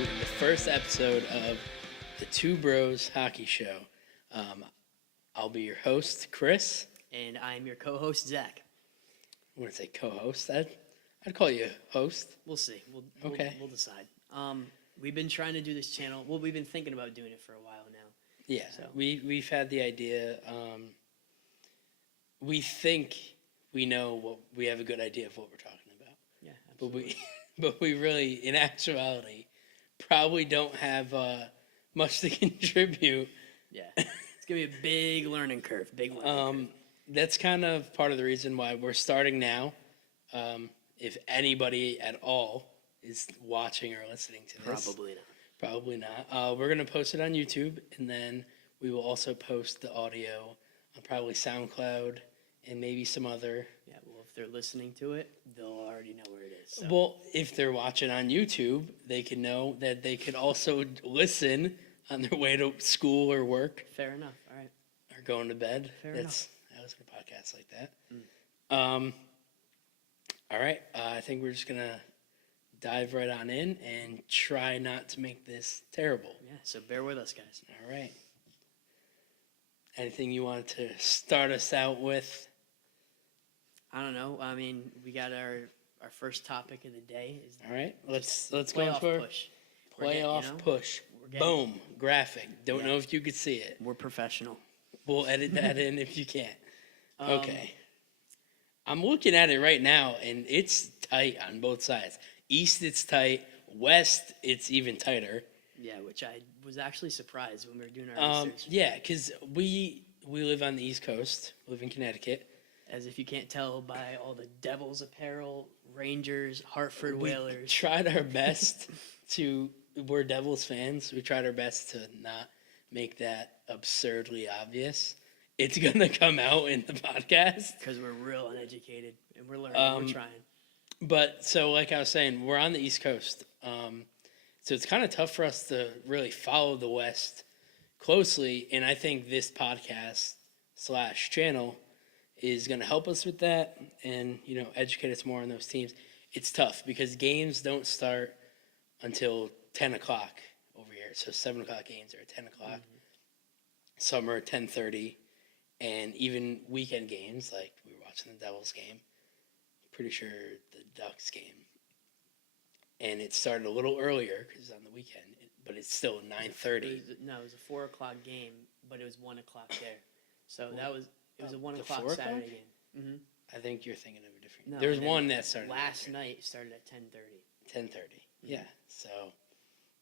the first episode of the Two Bros Hockey Show. I'll be your host, Chris. And I'm your co-host, Zach. I want to say co-host. I'd call you host. We'll see. Okay. We'll decide. We've been trying to do this channel. Well, we've been thinking about doing it for a while now. Yeah, So. we've had the idea. We think we know we have a good idea of what we're talking about. Yeah, absolutely. But we really, in actuality, probably don't have much to contribute. Yeah, it's gonna be a big learning curve. That's kind of part of the reason why we're starting now. If anybody at all is watching or listening to this, probably not. We're gonna post it on YouTube, and then we will also post the audio on probably SoundCloud and maybe some other. Yeah, well, if they're listening to it, they'll already know where it is. So. Well, if they're watching on YouTube, they can know that they could also listen on their way to school or work. Fair enough. All right. Or going to bed. Fair enough. I listen to podcasts like that. All right. I think we're just going to dive right on in and try not to make this terrible. Yeah, so bear with us, guys. All right. Anything you want to start us out with? I don't know. I mean, we got our first topic of the day. All right. Let's go for push. Playoff push. Boom. Graphic. Don't know if you could see it. We're professional. We'll edit that in if you can't. Okay. I'm looking at it right now, and it's tight on both sides. East, it's tight. West, it's even tighter. Yeah, which I was actually surprised when we were doing our research. Yeah, because we live on the East Coast, live in Connecticut. As if you can't tell by all the Devils apparel, Rangers, Hartford Whalers. We tried our best we're Devils fans. We tried our best to not make that absurdly obvious. It's going to come out in the podcast. Because we're real uneducated and we're learning. We're trying. But so like I was saying, we're on the East Coast. So it's kind of tough for us to really follow the West closely. And I think this podcast / channel is going to help us with that and, educate us more on those teams. It's tough because games don't start until 10 o'clock over here. So 7 o'clock games are at 10 o'clock. Mm-hmm. Some are at 10:30. And even weekend games, like we were watching the Devils game, pretty sure the Ducks game. And it started a little earlier because it's on the weekend, but it's still 9:30. No, it was a 4 o'clock game, but it was 1 o'clock there. So it was a 1 o'clock Saturday game. Mm-hmm. I think you're thinking of a different. No, there was one that started last night. Started at 10:30. 10:30. Mm-hmm. Yeah. So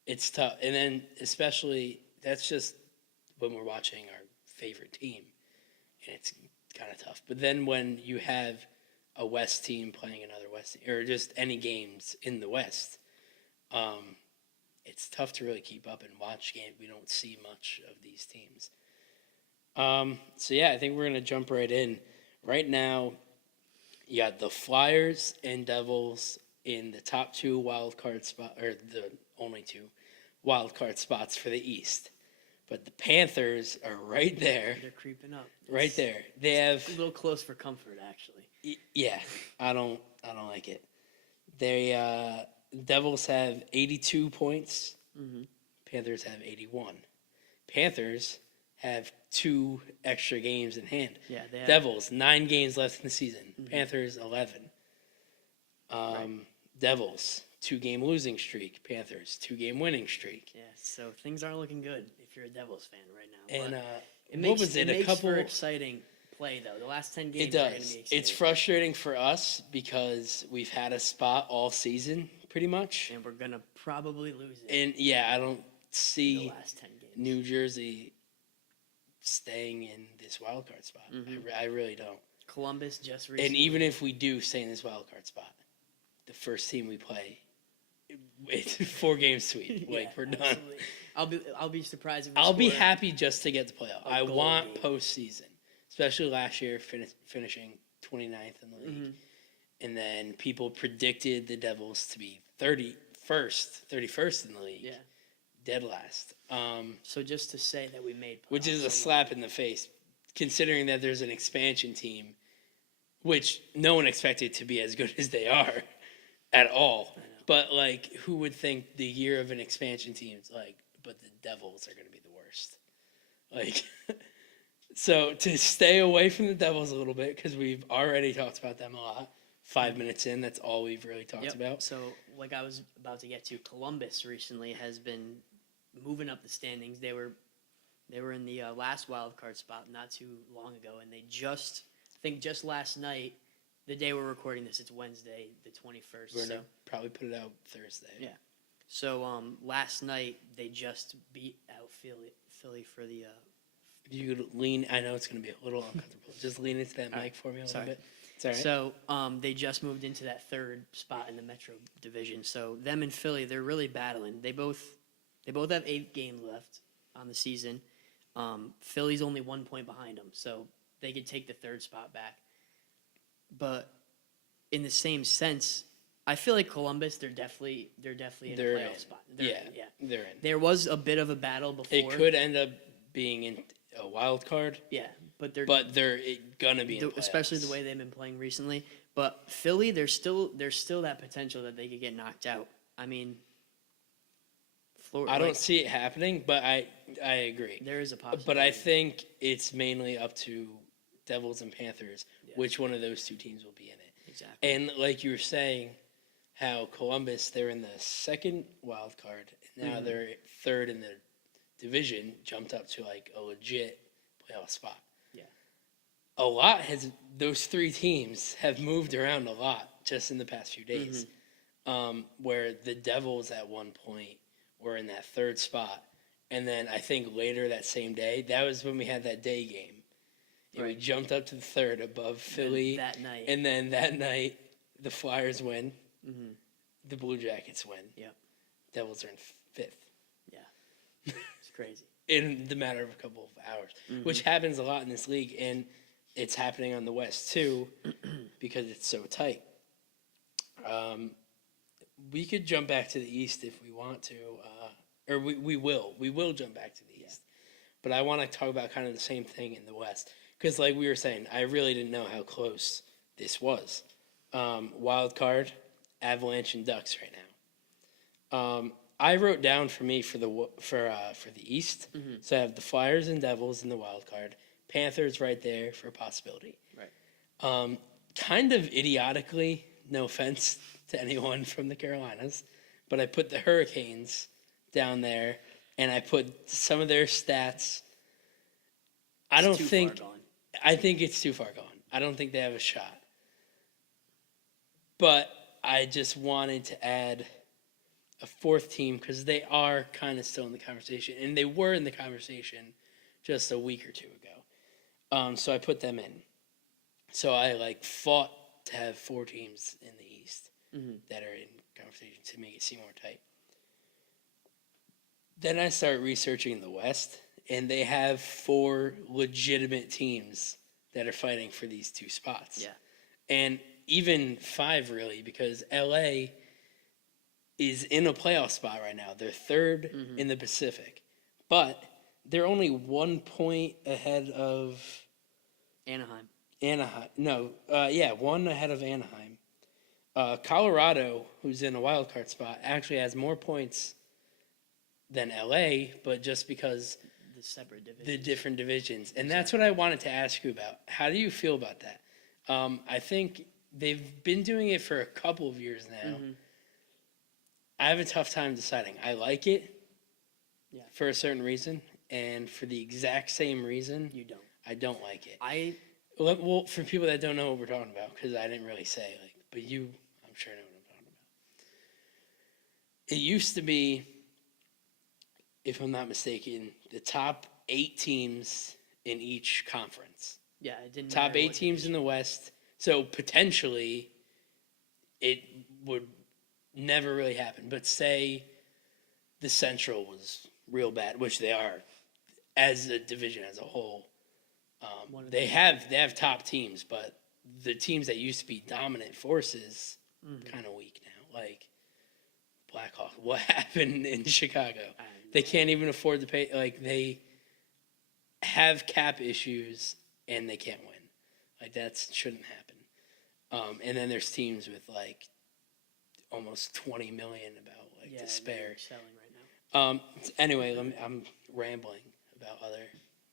it's tough, and then especially that's just when we're watching our favorite team, and it's kind of tough. But then when you have a West team playing another West team, or just any games in the West, it's tough to really keep up and watch games. We don't see much of these teams. So yeah, I think we're gonna jump right in. Right now, you got the Flyers and Devils in the top 2 wild card spot, or the only 2 wild card spots for the East. But the Panthers are right there. They're creeping up. Right there. They have a little close for comfort, actually. Yeah, I don't like it. They Devils have 82 points. Mm-hmm. Panthers have 81. Panthers have 2 extra games in hand. Yeah, they have. Devils 9 games left in the season. Mm-hmm. Panthers 11. Right. Devils 2-game losing streak. Panthers 2-game winning streak. Yeah, so things aren't looking good if you're a Devils fan right now. And it makes for exciting play though. The last 10 games it does. Are going to be exciting. It's frustrating for us because we've had a spot all season pretty much, and we're gonna probably lose it. And yeah, I don't see the last 10 games. New Jersey staying in this wild card spot. Mm-hmm. I really don't. Columbus just recently. And even if we do stay in this wild card spot, the first team we play, it's a 4-game sweep. Yeah, we're done. I'll be surprised if I'll be happy just to get the playoff. I want game. Postseason, especially last year finishing 29th in the league. Mm-hmm. And then people predicted the Devils to be 31st in the league. Yeah. Dead last. So just to say that we made playoffs. Which is a slap in the face, considering that there's an expansion team, which no one expected to be as good as they are at all. But like, who would think the year of an expansion team is like, but the Devils are going to be the worst? Like, so to stay away from the Devils a little bit, because we've already talked about them a lot. 5 minutes in, that's all we've really talked about. So, like I was about to get to, Columbus recently has been moving up the standings. They were in the last wild card spot not too long ago, and they just, I think just last night, the day we're recording this, it's Wednesday, the 21st. We're gonna probably put it out Thursday. Yeah. So last night they just beat out Philly for the. If you could lean, I know it's gonna be a little uncomfortable. Just lean into that mic for me a little bit. It's all right. So they just moved into that third spot in the Metro Division. So them and Philly, they're really battling. They both have 8 games left on the season. Philly's only 1 point behind them, so they could take the third spot back. But in the same sense, I feel like Columbus, they're definitely in a playoff spot. They're in. There was a bit of a battle before. It could end up being in a wild card. Yeah, but they're gonna be in playoffs. Especially the way they've been playing recently. But Philly, there's still that potential that they could get knocked out. I mean, Florida. I don't see it happening, but I agree. There is a possibility. But I think it's mainly up to Devils and Panthers, which one of those two teams will be in it. Exactly. And like you were saying, how Columbus, they're in the second wild card, and now they're third in the division, jumped up to like a legit playoff spot. Yeah. Those 3 teams have moved around a lot just in the past few days. Where the Devils at one point were in that third spot. And then I think later that same day, that was when we had that day game. And we jumped up to the third above Philly. That night. And then that night, the Flyers win. The Blue Jackets win. Yep. Devils are in 5th. Yeah. It's crazy. In the matter of a couple of hours, which happens a lot in this league. And it's happening on the West, too, because it's so tight. We could jump back to the East if we want to. Or we will. We will jump back to the East. But I want to talk about kind of the same thing in the West. Because like we were saying, I really didn't know how close this was. Wild card, Avalanche and Ducks right now. I wrote down for me for the East. So I have the Flyers and Devils in the wild card. Panthers right there for a possibility. Right. Kind of idiotically, no offense to anyone from the Carolinas, but I put the Hurricanes down there, and I put some of their stats. I think it's too far gone. I don't think they have a shot. But I just wanted to add a 4th team because they are kind of still in the conversation, and they were in the conversation just a week or 2 ago. So I put them in. So I fought to have 4 teams in the East that are in conversation to make it seem more tight. Then I start researching the West, and they have 4 legitimate teams that are fighting for these 2 spots. Yeah. And even 5, really, because LA is in a playoff spot right now. They're 3rd in the Pacific. But they're only 1 point ahead of Anaheim. No, 1 ahead of Anaheim. Colorado, who's in a wild card spot, actually has more points than LA, but just because the different divisions. And that's what I wanted to ask you about. How do you feel about that? I think they've been doing it for a couple of years now. I have a tough time deciding. I like it for a certain reason, and for the exact same reason, I don't like it. Well, for people that don't know what we're talking about, because I didn't really say, but you, I'm sure know what I'm talking about. It used to be, if I'm not mistaken, the top 8 teams in each conference. Yeah, it didn't. Top 8 teams in the West. So potentially, it would never really happen. But say the Central was real bad, which they are, as a division as a whole. They have top teams, but the teams that used to be dominant forces kind of weak now. Like Blackhawks. What happened in Chicago? They can't even afford to pay. They have cap issues and they can't win. That shouldn't happen. And then there's teams with almost 20 million about Yeah, to spare. they're selling right now. Anyway, I'm rambling about other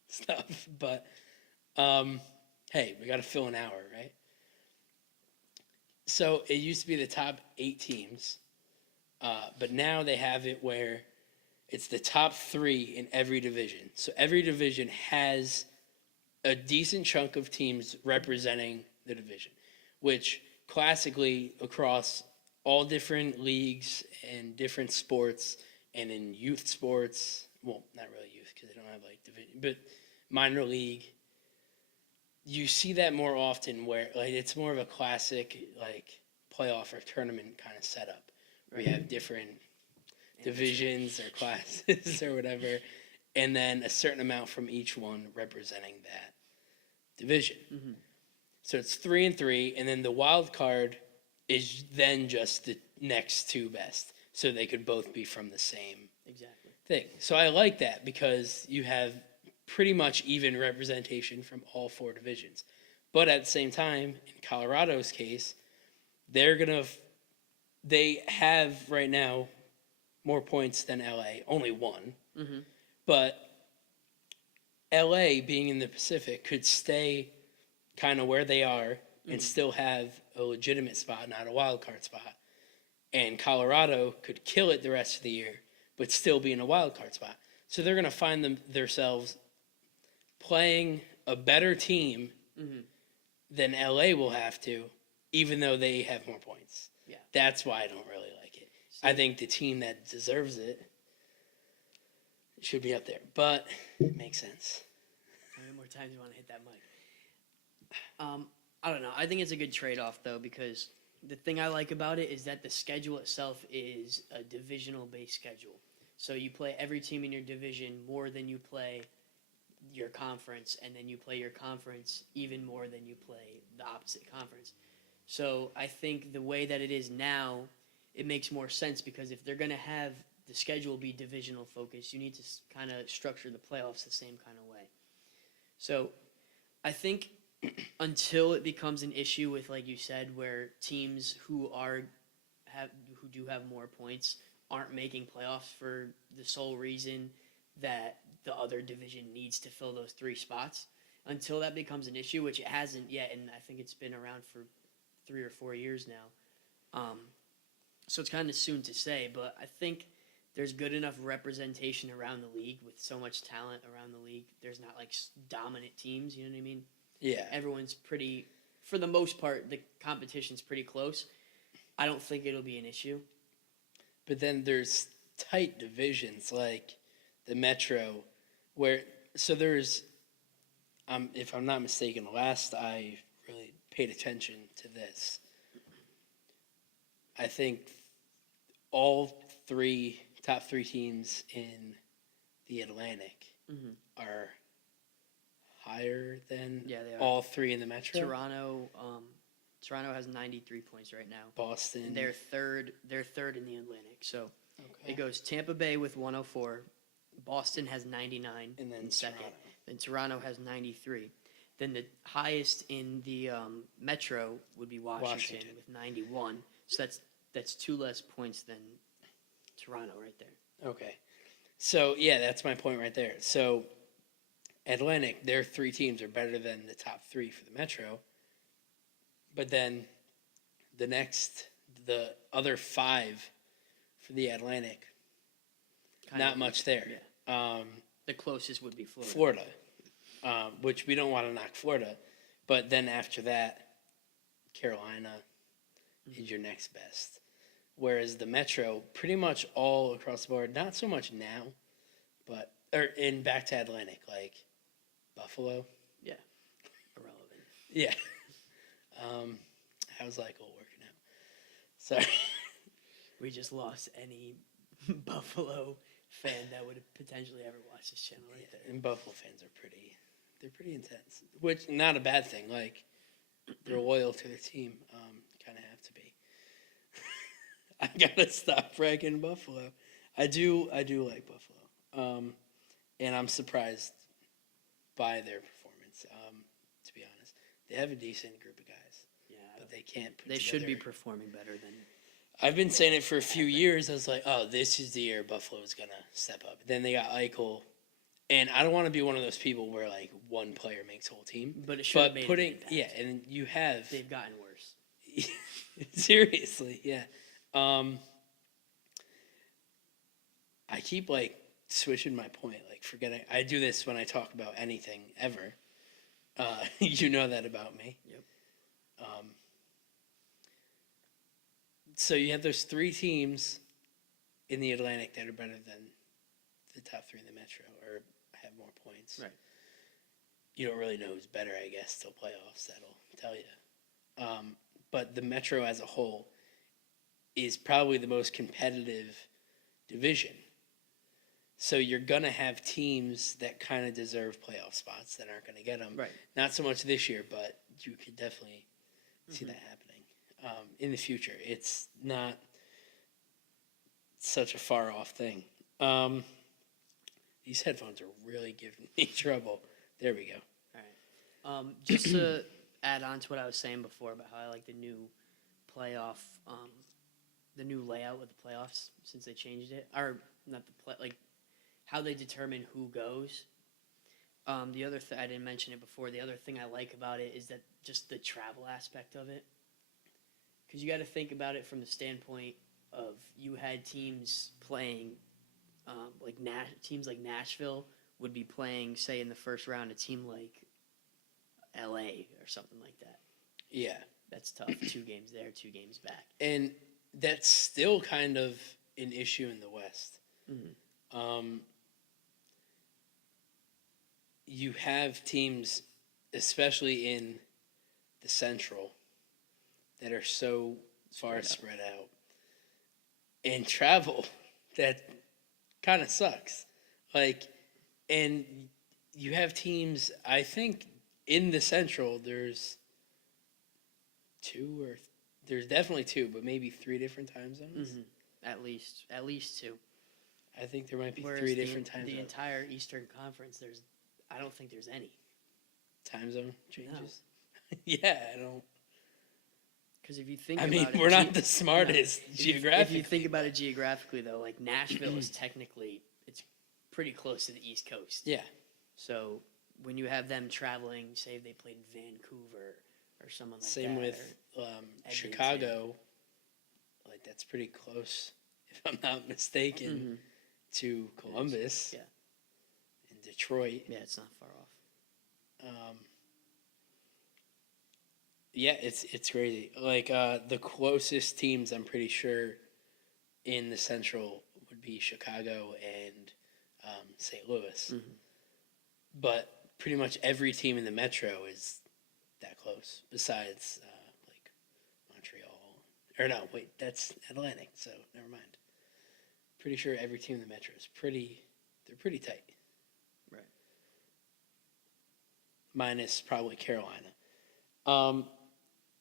stuff, but hey, we got to fill an hour, right? So it used to be the top 8 teams, but now they have it where it's the top 3 in every division. So every division has a decent chunk of teams representing the division, which classically across all different leagues and different sports and in youth sports, well, not really youth because they don't have like division, but minor league, you see that more often where like it's more of a classic like playoff or tournament kind of setup where you have different divisions or classes or whatever, and then a certain amount from each one representing that division. Mm-hmm. So it's 3 and 3, and then the wild card is then just the next 2 best, so they could both be from the same thing. So I like that because you have pretty much even representation from all 4 divisions. But at the same time, in Colorado's case, they have right now more points than LA, only 1. Mm-hmm. But LA, being in the Pacific, could stay kind of where they are and still have a legitimate spot, not a wild card spot. And Colorado could kill it the rest of the year, but still be in a wild card spot. So they're going to find themselves playing a better team than LA will have to, even though they have more points. Yeah. That's why I don't really like it. I think the team that deserves it should be up there, but it makes sense. How many more times do you want to hit that mic? I don't know. I think it's a good trade-off, though, because the thing I like about it is that the schedule itself is a divisional-based schedule. So you play every team in your division more than you play your conference, and then you play your conference even more than you play the opposite conference. So I think the way that it is now, it makes more sense because if they're going to have the schedule be divisional focused, you need to kind of structure the playoffs the same kind of way. So I think until it becomes an issue with, like you said, where teams who do have more points aren't making playoffs for the sole reason that the other division needs to fill those 3 spots, until that becomes an issue, which it hasn't yet, and I think it's been around for 3 or 4 years now. So it's kind of soon to say, but I think there's good enough representation around the league with so much talent around the league. There's not like dominant teams, you know what I mean? Yeah. Everyone's pretty, for the most part, the competition's pretty close. I don't think it'll be an issue. But then there's tight divisions like the Metro, so there's, if I'm not mistaken, last I really paid attention to this, I think all top 3 teams in the Atlantic are higher than they are. all 3 in the Metro. Toronto has 93 points right now. Boston. And they're third in the Atlantic. So it goes Tampa Bay with 104. Boston has 99 and then second. Toronto. Then Toronto has 93. Then the highest in the Metro would be Washington with 91. So that's 2 less points than Toronto right there. Okay. So, yeah, that's my point right there. So, Atlantic, their 3 teams are better than the top 3 for the Metro. But then the other 5 for the Atlantic, not much there. Yeah. The closest would be Florida. Which we don't want to knock Florida. But then after that, Carolina is your next best. Whereas the Metro, pretty much all across the board, not so much now, but back to Atlantic, like Buffalo. Yeah. Irrelevant. Yeah. How's that goal working out? Sorry. We just lost any Buffalo fan that would have potentially ever watched this channel right there. And Buffalo fans are pretty intense, which not a bad thing. Like, they're loyal to their team. Kind of have to be. I gotta stop ragging Buffalo. I do like Buffalo, and I'm surprised by their performance. To be honest, they have a decent group of guys. Yeah, but they can't. They should be performing better than. I've been saying it for a few years. I was like, oh, this is the year Buffalo's going to step up. Then they got Eichel. And I don't want to be one of those people where, like, one player makes the whole team. But it should have made an impact. Yeah, and you have. They've gotten worse. Seriously, yeah. I keep, like, switching my point. Like, forgetting. I do this when I talk about anything ever. You know that about me. Yep. So you have those three teams in the Atlantic that are better than the top three in the Metro, or have more points. Right. You don't really know who's better, I guess, till playoffs. That'll tell you. But the Metro as a whole is probably the most competitive division. So you're going to have teams that kind of deserve playoff spots that aren't going to get them. Right. Not so much this year, but you could definitely see that happening in the future. It's not such a far-off thing. These headphones are really giving me trouble. There we go. All right. Just to add on to what I was saying before about how I like the new playoff, the new layout of the playoffs since they changed it, or not like how they determine who goes. The other I didn't mention it before. The other thing I like about it is that just the travel aspect of it, because you got to think about it from the standpoint of you had teams playing, teams like Nashville would be playing, say, in the first round, a team like LA or something like that. Yeah. That's tough. 2 games there, 2 games back. And that's still kind of an issue in the West. Mm-hmm. You have teams, especially in the Central, that are so far spread out. And travel, that kind of sucks. Like, and you have teams, I think, in the Central, there's definitely 2, but maybe 3 different time zones. Mm-hmm. At least 2. I think there might be Whereas 3 different time zones. The entire Eastern Conference, I don't think there's any. Time zone changes? No. Yeah, I don't. Because if you think we're not the smartest geographically. If you think about it geographically, though, like Nashville is technically, it's pretty close to the East Coast. Yeah. So when you have them traveling, say they played in Vancouver or someone like Same that. with Chicago. Like, that's pretty close, if I'm not mistaken, to Columbus. Yeah. And Detroit. Yeah, it's not far off. Yeah, it's crazy. Like, the closest teams, I'm pretty sure, in the Central would be Chicago and St. Louis. Mm-hmm. But pretty much every team in the Metro is that close, besides, like, Montreal. Or no, wait, that's Atlantic, so never mind. Pretty sure every team in the Metro is they're pretty tight. Right. Minus probably Carolina.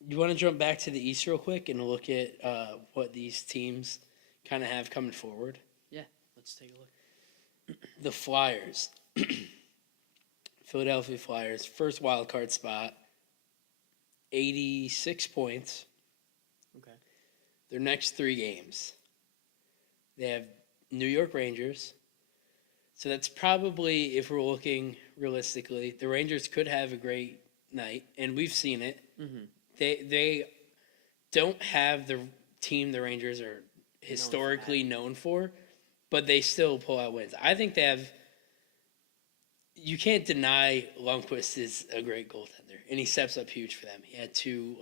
You want to jump back to the East real quick and look at what these teams kind of have coming forward? Yeah, let's take a look. The Flyers. Philadelphia Flyers, first wild card spot, 86 points. Okay. Their next 3 games. They have New York Rangers. So that's probably, if we're looking realistically, the Rangers could have a great night, and we've seen it. Mm-hmm. They don't have the team the Rangers are historically known for, but they still pull out wins. I think they have. You can't deny Lundqvist is a great goaltender, and he steps up huge for them. He had 2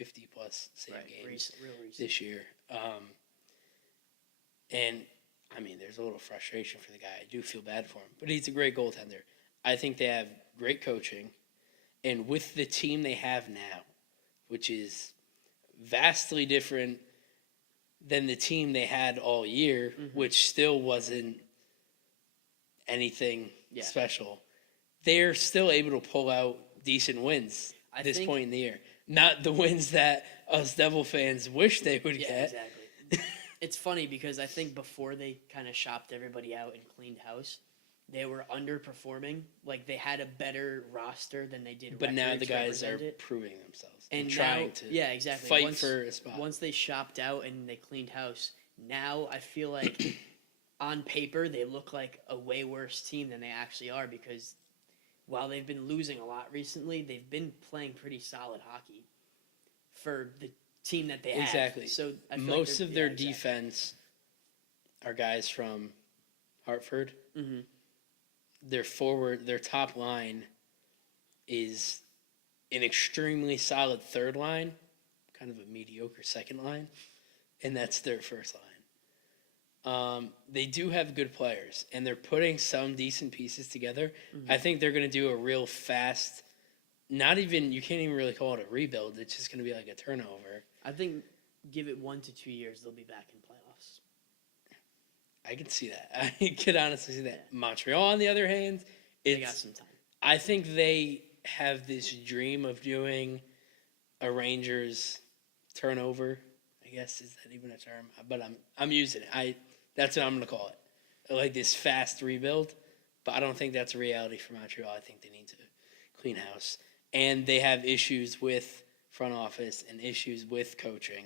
50-plus save games this year, and there's a little frustration for the guy. I do feel bad for him, but he's a great goaltender. I think they have great coaching, and with the team they have now, which is vastly different than the team they had all year, which still wasn't anything special. They're still able to pull out decent wins at this point in the year. Not the wins that us Devil fans wish they would get. Exactly. It's funny because I think before they kind of shopped everybody out and cleaned house, they were underperforming. Like they had a better roster than they did. But now record the to guys are represent it. proving themselves And trying now, to yeah, exactly. fight for a spot. Once they shopped out and they cleaned house, now I feel like on paper they look like a way worse team than they actually are because while they've been losing a lot recently, they've been playing pretty solid hockey for the team that they have. Exactly. So I feel most like of their exactly. defense are guys from Hartford. Mm-hmm. Their top line is an extremely solid third line, kind of a mediocre second line, and that's their first line. They do have good players, and they're putting some decent pieces together. Mm-hmm. I think they're going to do a real fast, you can't even really call it a rebuild. It's just going to be like a turnover. I think give it 1 to 2 years, they'll be back in playoffs. I can see that. I could honestly see that. Yeah. Montreal, on the other hand, they got some time. I think they have this dream of doing a Rangers turnover. I guess is that even a term? But I'm using it. That's what I'm gonna call it. Like this fast rebuild. But I don't think that's a reality for Montreal. I think they need to clean house, and they have issues with front office and issues with coaching.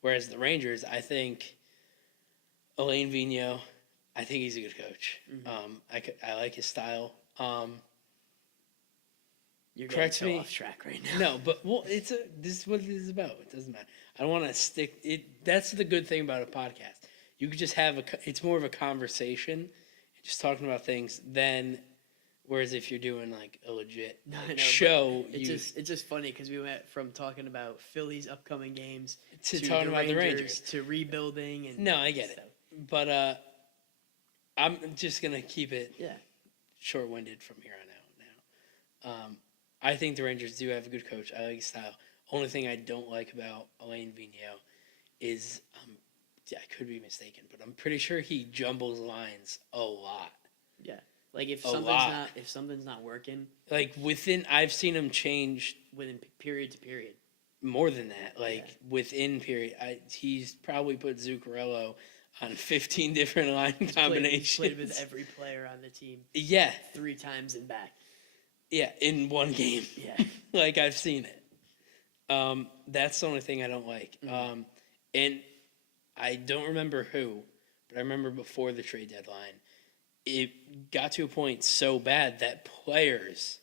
Whereas the Rangers, I think Alain Vigneault, I think he's a good coach. Mm-hmm. I like his style. You're getting so off track right now. No, but this is what it is about. It doesn't matter. I don't want to stick it. That's the good thing about a podcast. You could just have it's more of a conversation, just talking about things. Whereas if you're doing like a legit show, it's just funny because we went from talking about Philly's upcoming games to talking about the Rangers to rebuilding and no, I get it, but I'm just gonna keep it short-winded from here on out. Now, I think the Rangers do have a good coach. I like his style. Only thing I don't like about Alain Vigneault is, I could be mistaken, but I'm pretty sure he jumbles lines a lot. Yeah. Like if something's not working, like I've seen him change within period to period. More than that, within period, he's probably put Zuccarello on 15 different line combinations. He's played with every player on the team. Yeah, 3 times and back. Yeah, in one game. Yeah, like I've seen it. That's the only thing I don't like. Mm-hmm. And I don't remember who, but I remember before the trade deadline. It got to a point so bad that players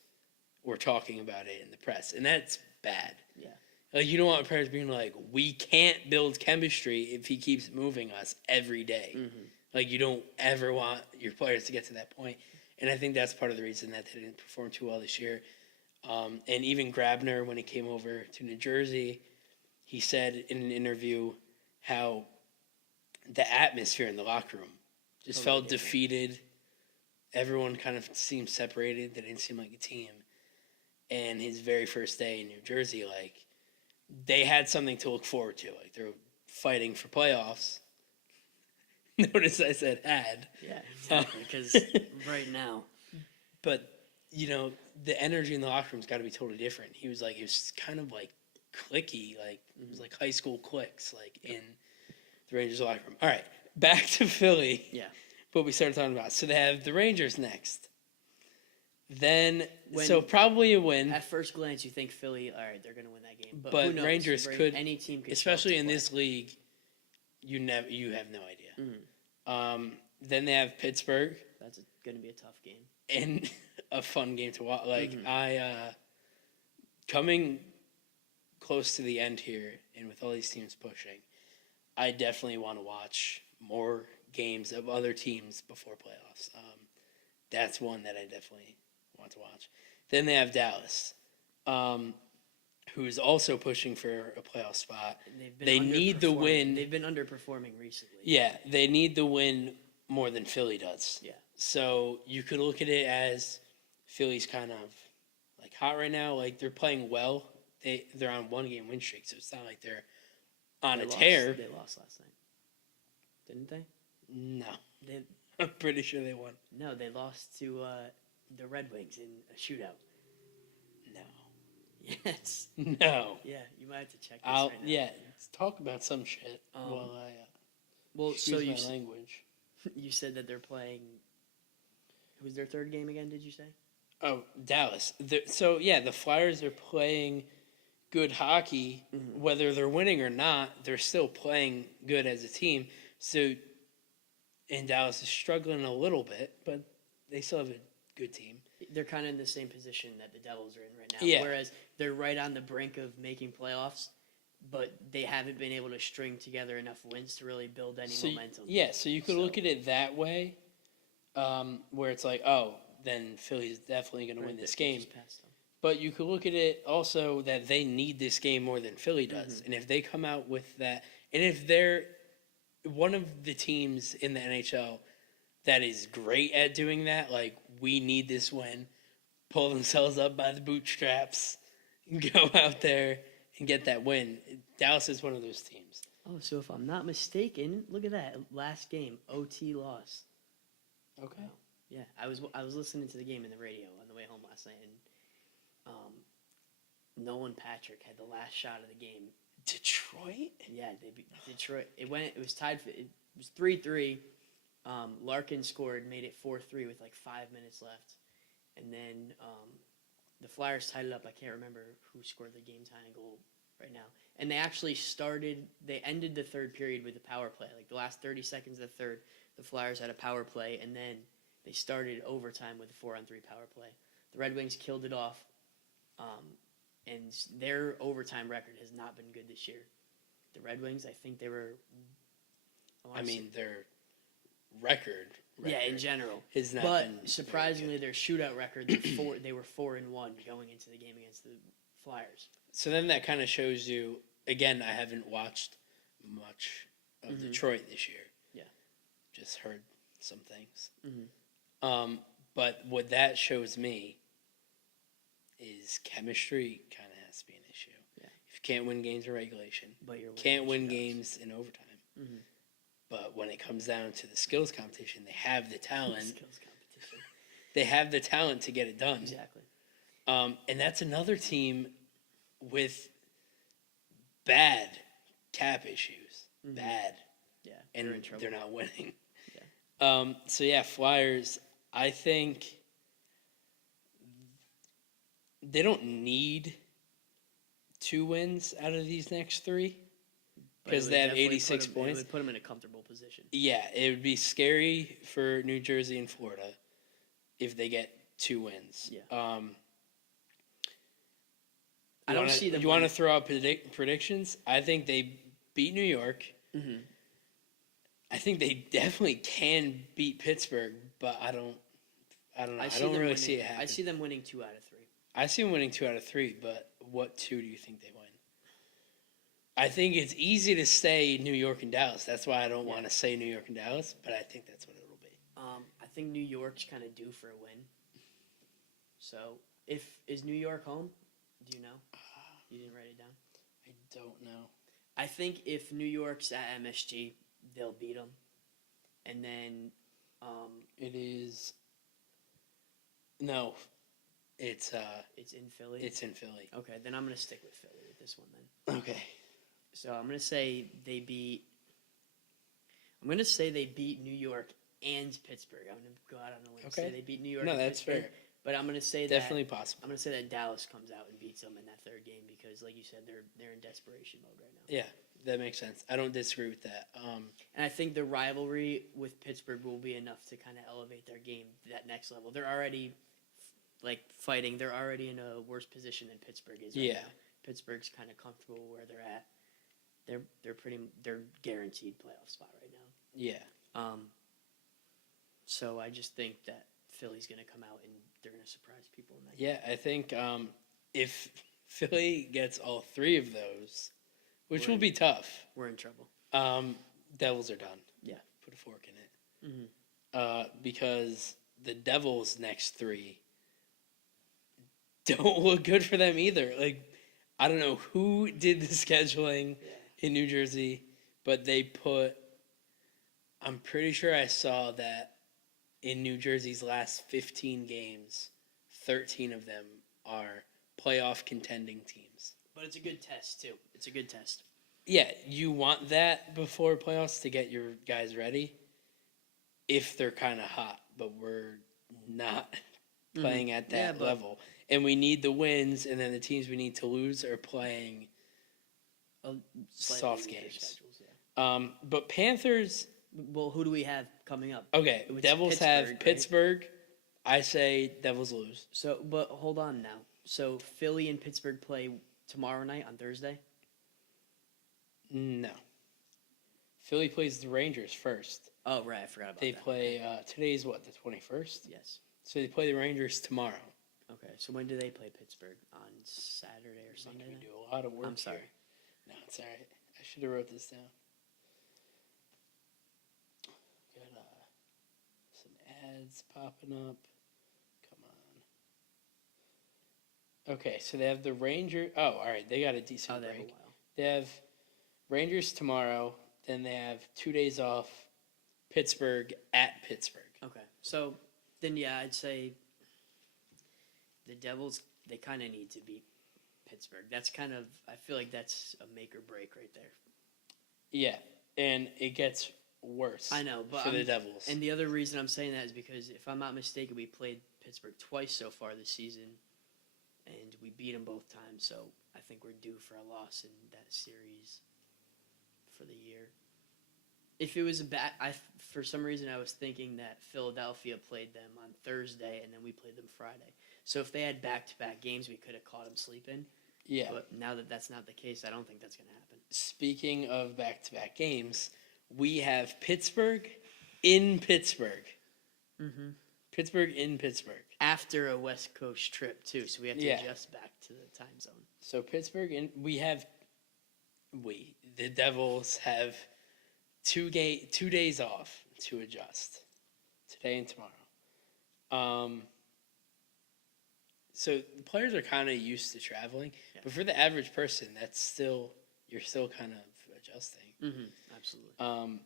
were talking about it in the press, and that's bad. Yeah. Like, you don't want players being like, we can't build chemistry if he keeps moving us every day. Mm-hmm. Like, you don't ever want your players to get to that point. And I think that's part of the reason that they didn't perform too well this year. And even Grabner, when he came over to New Jersey, he said in an interview how the atmosphere in the locker room just felt defeated. Everyone kind of seemed separated. They didn't seem like a team. And his very first day in New Jersey, like, they had something to look forward to. Like, they were fighting for playoffs. Notice I said had. Yeah, exactly. Because right now. But, the energy in the locker room's got to be totally different. He was like, it was kind of like cliquey. Like, it was like high school cliques, like, in the Rangers locker room. All right, back to Philly. Yeah. What we started talking about. So they have the Rangers next. Then, so probably a win. At first glance, you think Philly, all right, they're going to win that game. But who knows? Rangers could, any team could, especially in this league, you have no idea. Mm-hmm. Then they have Pittsburgh. That's going to be a tough game. And a fun game to watch. Like, coming close to the end here, and with all these teams pushing, I definitely want to watch more games of other teams before playoffs. That's one that I definitely want to watch. Then they have Dallas, who's also pushing for a playoff spot. They need the win. They've been underperforming recently. Yeah, they need the win more than Philly does. Yeah. So you could look at it as Philly's kind of like hot right now. Like, they're playing well. They're on 1-game win streak, so it's not like they're on a tear. They lost last night, didn't they? No. I'm pretty sure they won. No, they lost to the Red Wings in a shootout. No. Yes. No. Yeah, you might have to check this right now. Yeah, let's talk about some shit while I well, so my language. You said that they're playing Who's their third game again? Did you say? Oh, Dallas. So yeah, the Flyers are playing good hockey, whether they're winning or not. They're still playing good as a team. So, and Dallas is struggling a little bit, but they still have a good team. They're kind of in the same position that the Devils are in right now. Yeah. Whereas they're right on the brink of making playoffs, but they haven't been able to string together enough wins to really build any momentum. Yeah, so you could look at it that way, where it's like, oh, then Philly's definitely going to win this game. But you could look at it also that they need this game more than Philly does. And if they come out with that, and if they're one of the teams in the NHL that is great at doing that, like, we need this win, pull themselves up by the bootstraps, go out there and get that win. Dallas is one of those teams. Oh, so if I'm not mistaken, look at that. Last game, OT loss. Okay. Wow. Yeah, I was listening to the game in the radio on the way home last night, and Nolan Patrick had the last shot of the game. Detroit? Yeah, they beat Detroit. It was tied. It was 3-3. Larkin scored, made it 4-3 with like 5 minutes left, and then the Flyers tied it up. I can't remember who scored the game-tying goal right now. And they actually they ended the third period with a power play. Like the last 30 seconds of the third, the Flyers had a power play, and then they started overtime with a 4-on-3 power play. The Red Wings killed it off, and their overtime record has not been good this year. The Red Wings, I think they were... their record yeah, in general. Has not been surprisingly, their shootout record, they were 4-1 going into the game against the Flyers. So then that kind of shows you, again, I haven't watched much of Detroit this year. Yeah. Just heard some things. But what that shows me is chemistry kind of has to be an issue. Yeah. If you can't win games in regulation, but you can't win games in overtime. But when it comes down to the skills competition, they have the talent. Skills competition. They have the talent to get it done. Exactly. And that's another team with bad cap issues. Bad. Yeah. And they're in trouble. they're not winning. Yeah. So yeah, Flyers, I think they don't need 2 wins out of these next 3 because they have 86 points. It would put them in a comfortable position. Yeah, it would be scary for New Jersey and Florida if they get 2 wins. Yeah. I don't see them. You want to throw out predictions? I think they beat New York. I think they definitely can beat Pittsburgh, but I don't know. I don't really see it happen. I see them winning 2 out of 3. I see them winning 2 out of 3, but what 2 do you think they win? I think it's easy to say New York and Dallas. That's why I don't want to say New York and Dallas, but I think that's what it'll be. I think New York's kind of due for a win. So, is New York home? Do you know? You didn't write it down? I don't know. I think if New York's at MSG, they'll beat them. And then... it is... No. It's in Philly? It's in Philly. Okay, then I'm going to stick with Philly with this one then. Okay. So I'm going to say they beat New York and Pittsburgh. I'm going to go out on a limb. Okay. Say they beat New York. No, and that's Pittsburgh, fair. But I'm going to say definitely possible. I'm going to say that Dallas comes out and beats them in that third game because, like you said, they're in desperation mode right now. Yeah, that makes sense. I don't disagree with that. And I think the rivalry with Pittsburgh will be enough to kind of elevate their game to that next level. They're already fighting. They're already in a worse position than Pittsburgh is. Right now. Pittsburgh's kind of comfortable where they're at. They're guaranteed playoff spot right now. Yeah. So I just think that Philly's going to come out and they're going to surprise people in that. Yeah, I think if Philly gets all 3 of those, which will be tough, we're in trouble. Devils are done. Yeah, put a fork in it. Because the Devils' next 3 don't look good for them either. Like, I don't know who did the scheduling in New Jersey, but they put. I'm pretty sure I saw that in New Jersey's last 15 games, 13 of them are playoff contending teams. But it's a good test, too. It's a good test. Yeah, you want that before playoffs to get your guys ready if they're kind of hot, but we're not playing at Yeah, that but- level. And we need the wins, and then the teams we need to lose are playing Slightly soft weaker games. schedules, yeah. But Panthers, Well, who do we have coming up? okay, It's Devils have right? Pittsburgh. I say Devils lose. So, but hold on now. So Philly and Pittsburgh play tomorrow night on Thursday. No. Philly plays the Rangers first. Oh, right, I forgot about They that. play, today's what, the 21st? Yes. So they play the Rangers tomorrow. Okay, so when do they play Pittsburgh? On Saturday or Sunday? We night? do a lot of work I'm sorry. here. No, it's all right. I should have wrote this down. Got some ads popping up. Come on. Okay, so they have the Ranger. Oh, all right. They got a decent Oh, they have a break. while. They have Rangers tomorrow. Then they have 2 days off. Pittsburgh at Pittsburgh. Okay, so then yeah, I'd say the Devils, they kind of need to beat Pittsburgh. That's kind of, I feel like that's a make or break right there. Yeah, and it gets worse. I know, but for the Devils. And the other reason I'm saying that is because if I'm not mistaken, we played Pittsburgh twice so far this season, and we beat them both times. So I think we're due for a loss in that series for the year. If it was for some reason I was thinking that Philadelphia played them on Thursday and then we played them Friday. So if they had back-to-back games, we could have caught them sleeping. Yeah. But now that that's not the case, I don't think that's going to happen. Speaking of back-to-back games, we have Pittsburgh in Pittsburgh. Mm-hmm. Pittsburgh in Pittsburgh. After a West Coast trip too, so we have to Yeah. adjust back to the time zone. So Pittsburgh and the Devils have 2 days off to adjust. Today and tomorrow. So the players are kind of used to traveling, Yeah. but for the average person, you're still kind of adjusting. Mm-hmm. Absolutely.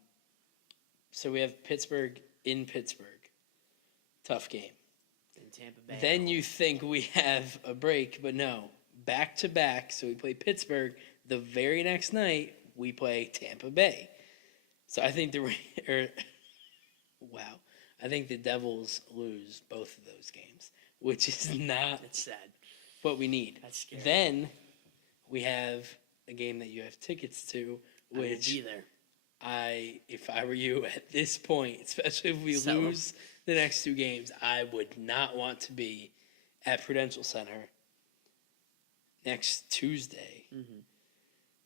So we have Pittsburgh in Pittsburgh. Tough game. In Tampa Bay. Then you think we have a break, but no. Back to back. So we play Pittsburgh. The very next night, we play Tampa Bay. So I think I think the Devils lose both of those games, which is not That's sad. what we need. That's scary. Then we have a game that you have tickets to, I will which be there. if I were you at this point, especially if we Sell 'em. lose the next 2 games, I would not want to be at Prudential Center next Tuesday. Mm-hmm.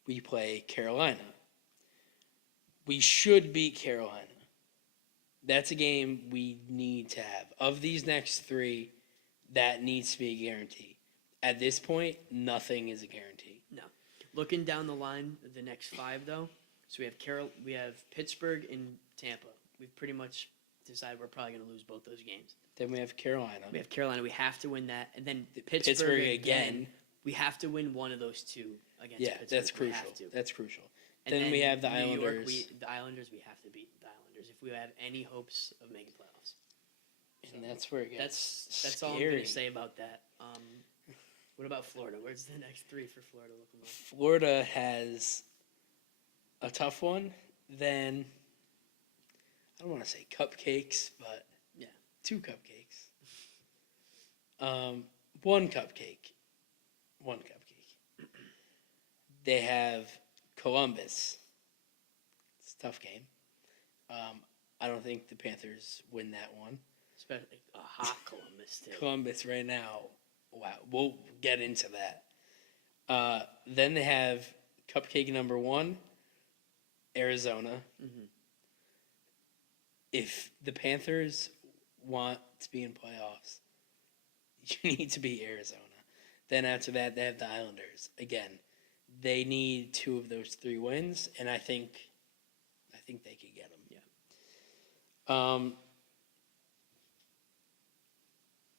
We play Carolina. We should beat Carolina. That's a game we need to have. Of these next 3, that needs to be a guarantee. At this point, nothing is a guarantee. No. Looking down the line, the next 5 though. So we have Pittsburgh and Tampa. We've pretty much decided we're probably going to lose both those games. Then we have Carolina. We have Carolina. We have to win that, and then Pittsburgh again. We have to win one of those 2 against Yeah, Pittsburgh. that's We crucial. have to. That's crucial. And Then we have the New York, Islanders. the Islanders, we have to beat the Islanders if we have any hopes of making playoffs. And that's where it gets That's scary. all I'm going to say about that. What about Florida? Where's the next 3 for Florida looking like? Florida has a tough one. Then I don't want to say cupcakes, but Yeah. 2 cupcakes. 1 cupcake. 1 cupcake. They have Columbus. It's a tough game. I don't think the Panthers win that one. Especially a hot Columbus too. Columbus right now, wow. We'll get into that. Then they have cupcake number 1, Arizona. Mhm. If the Panthers want to be in playoffs, you need to beat Arizona. Then after that, they have the Islanders. Again, they need 2 of those 3 wins, and I think they could get them. Yeah.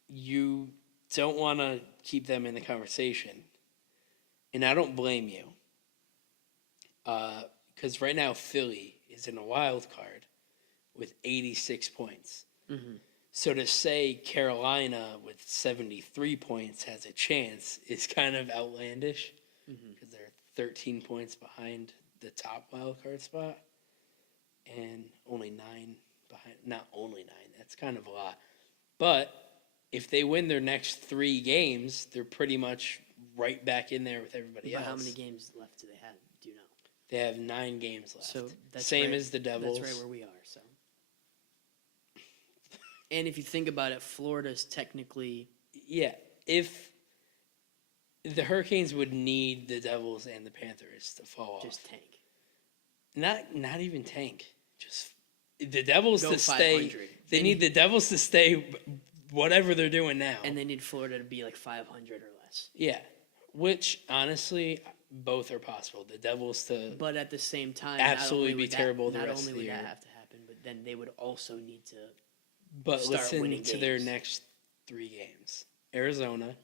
You don't want to keep them in the conversation, and I don't blame you. Because right now Philly is in a wild card with 86 points. Mm-hmm. So to say Carolina with 73 points has a chance is kind of outlandish because they're 13 points behind the top wild card spot and only 9 behind. Not only 9. That's kind of a lot. But if they win their next 3 games, they're pretty much right back in there with everybody But else. how many games left do they have? Do you know? They have 9 games left. So that's Same right, as the Devils. That's right where we are. So, and if you think about it, Florida's technically Yeah, if the Hurricanes would need the Devils and the Panthers to fall just off. tank. Not even tank. Just the Devils Go to stay. 500. They need the Devils to stay whatever they're doing now. And they need Florida to be like 500 or less. Yeah, which honestly, both are possible. The Devils to But at the same time, absolutely be terrible the Not rest only of the would that year. have to happen, but then they would also need to. but start listen winning to their games. next 3 games: Arizona,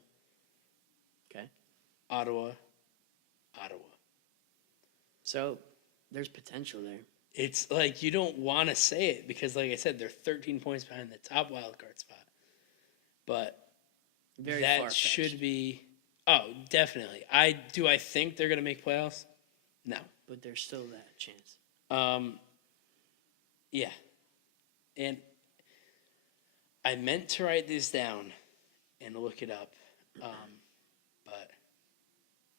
Okay. Ottawa. So there's potential there. It's like you don't want to say it because, like I said, they're 13 points behind the top wild card spot. But Very that far-fetched. should be. Oh, definitely. I think they're gonna make playoffs? No. But there's still that chance. Yeah. And I meant to write this down and look it up, but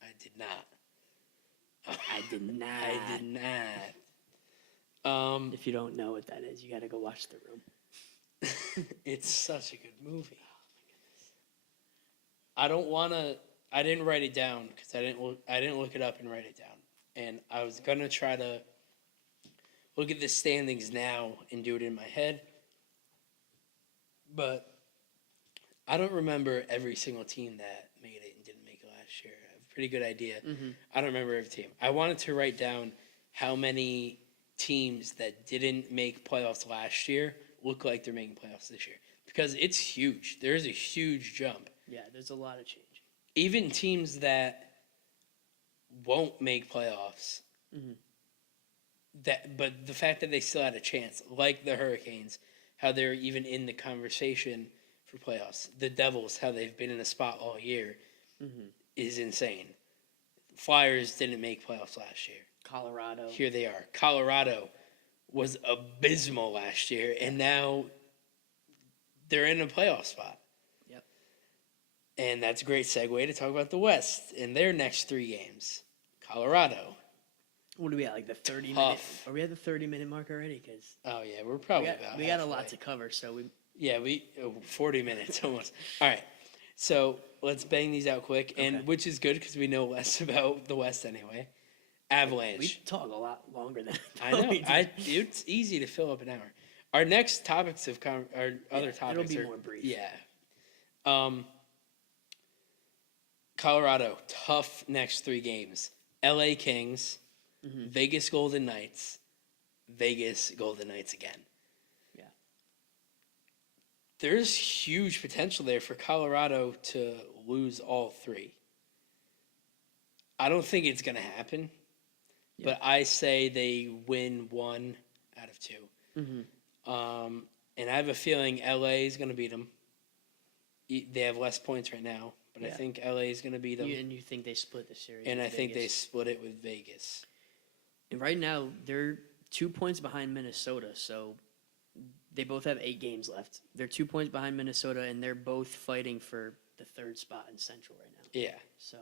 I did not. I did not. I did not. If you don't know what that is, you got to go watch The Room. It's such a good movie. I don't want to. I didn't write it down because I didn't look it up and write it down. And I was gonna try to look at the standings now and do it in my head, but I don't remember every single team that made it and didn't make it last year. I have a pretty good idea. I don't remember every team. I wanted to write down how many teams that didn't make playoffs last year look like they're making playoffs this year because it's huge. There's a huge jump. Yeah, there's a lot of change. Even teams that won't make playoffs, but the fact that they still had a chance, like the Hurricanes, how they're even in the conversation for playoffs. The Devils, how they've been in a spot all year, is insane. Flyers didn't make playoffs last year. Colorado. Here they are. Colorado was abysmal last year, and now they're in a playoff spot. Yep. And that's a great segue to talk about the West in their next 3 games. Colorado. What are we at? Like the 30 minute? Tough. Are we at the 30-minute mark already? Because Oh yeah, we're probably we got a halfway. lot to cover. So we 40 minutes almost. All right, so let's bang these out quick, and Okay. which is good because we know less about the West anyway. Avalanche. we talk a lot longer than I know. we do. It's easy to fill up an hour. Our next topics of our other topics it'll be are more brief. Yeah. Colorado, tough next 3 games. LA Kings, Vegas Golden Knights, Vegas Golden Knights again. Yeah. There's huge potential there for Colorado to lose all 3. I don't think it's going to happen, but I say they win 1 out of 2. And I have a feeling LA is going to beat them. They have less points right now, but I think LA is going to beat them. And you think they split the series? And with I think they Vegas. split it with Vegas. And right now they're 2 points behind Minnesota, so they both have 8 games left. They're 2 points behind Minnesota, and they're both fighting for the 3rd spot in Central right now. Yeah. So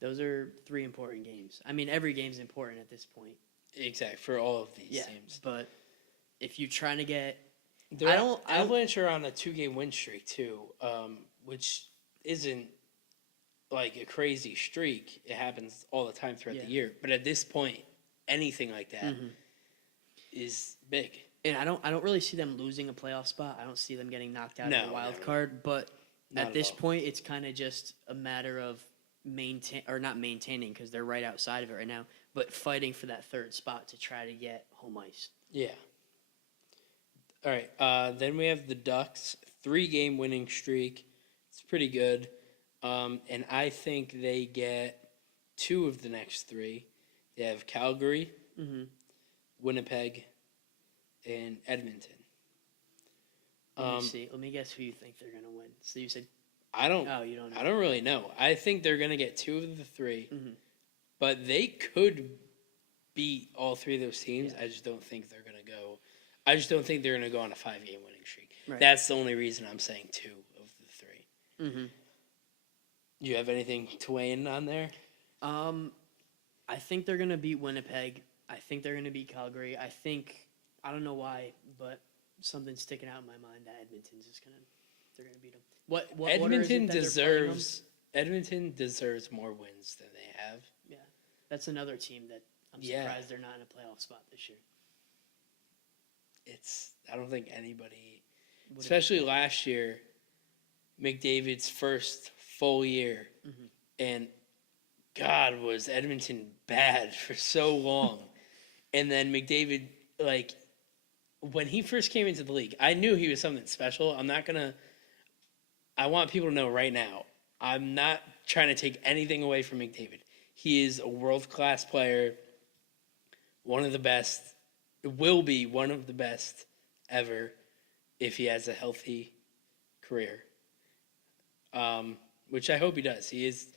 those are 3 important games. I mean, every game's important at this point. Exactly, for all of these teams. But if you're trying to get, Avalanche are on a 2-game win streak too, which isn't like a crazy streak. It happens all the time throughout the year. But at this point, anything like that is big. and I don't really see them losing a playoff spot. I don't see them getting knocked out of the wild No. card. But Not at at this all. point, it's kind of just a matter of not maintaining because they're right outside of it right now, but fighting for that 3rd spot to try to get home ice. Yeah. All right. Then we have the Ducks, 3-game winning streak. It's pretty good. And I think they get 2 of the next 3. They have Calgary, Winnipeg, and Edmonton. Let me see. Let me guess who you think they're gonna win. So you said I don't. Oh, you don't know. I don't really know. I think they're gonna get 2 of the 3, but they could beat all 3 of those teams. I just don't think they're gonna go. I just don't think they're going to go on a 5-game winning streak. Right. That's the only reason I'm saying 2 of the 3. Mm-hmm. Do you have anything to weigh in on there? I think they're gonna beat Winnipeg. I think they're gonna beat Calgary. I don't know why, but something's sticking out in my mind that they're gonna beat them. What order is it that they're playing them? Edmonton deserves more wins than they have. Yeah, that's another team that I'm surprised they're not in a playoff spot this year. I don't think anybody, especially last year, McDavid's first full year, and God, was Edmonton bad for so long. And then McDavid, like, when he first came into the league, I knew he was something special. I want people to know right now, I'm not trying to take anything away from McDavid. He is a world-class player, one of the best, will be one of the best ever if he has a healthy career, which I hope he does. He is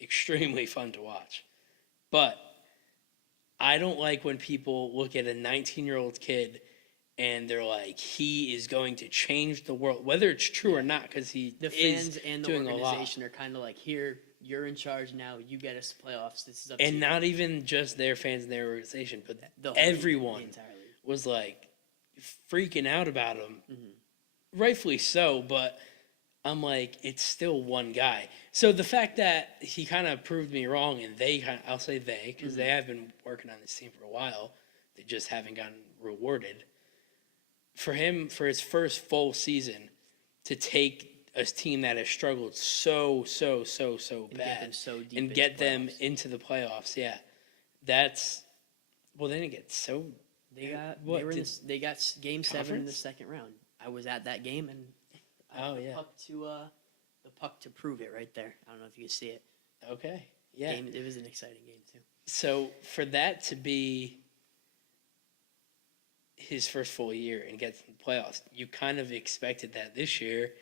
extremely fun to watch. But I don't like when people look at a 19-year-old kid and they're like, he is going to change the world, whether it's true or not, because the fans and the doing organization are kind of like, here, you're in charge now. You get us to playoffs. This is up to and you. not even just their fans and their organization, but Everyone was like freaking out about him. Rightfully so, but I'm like, it's still one guy. So the fact that he kind of proved me wrong, and I'll say they, because they have been working on this team for a while, they just haven't gotten rewarded. For him, for his first full season, to take a team that has struggled so bad and get them into the playoffs, well, they didn't get so. They got game 7 in the second round. I was at that game, and the puck to prove it right there. I don't know if you can see it. Okay, yeah, it was an exciting game too. So for that to be his first full year and get to the playoffs, you kind of expected that this year,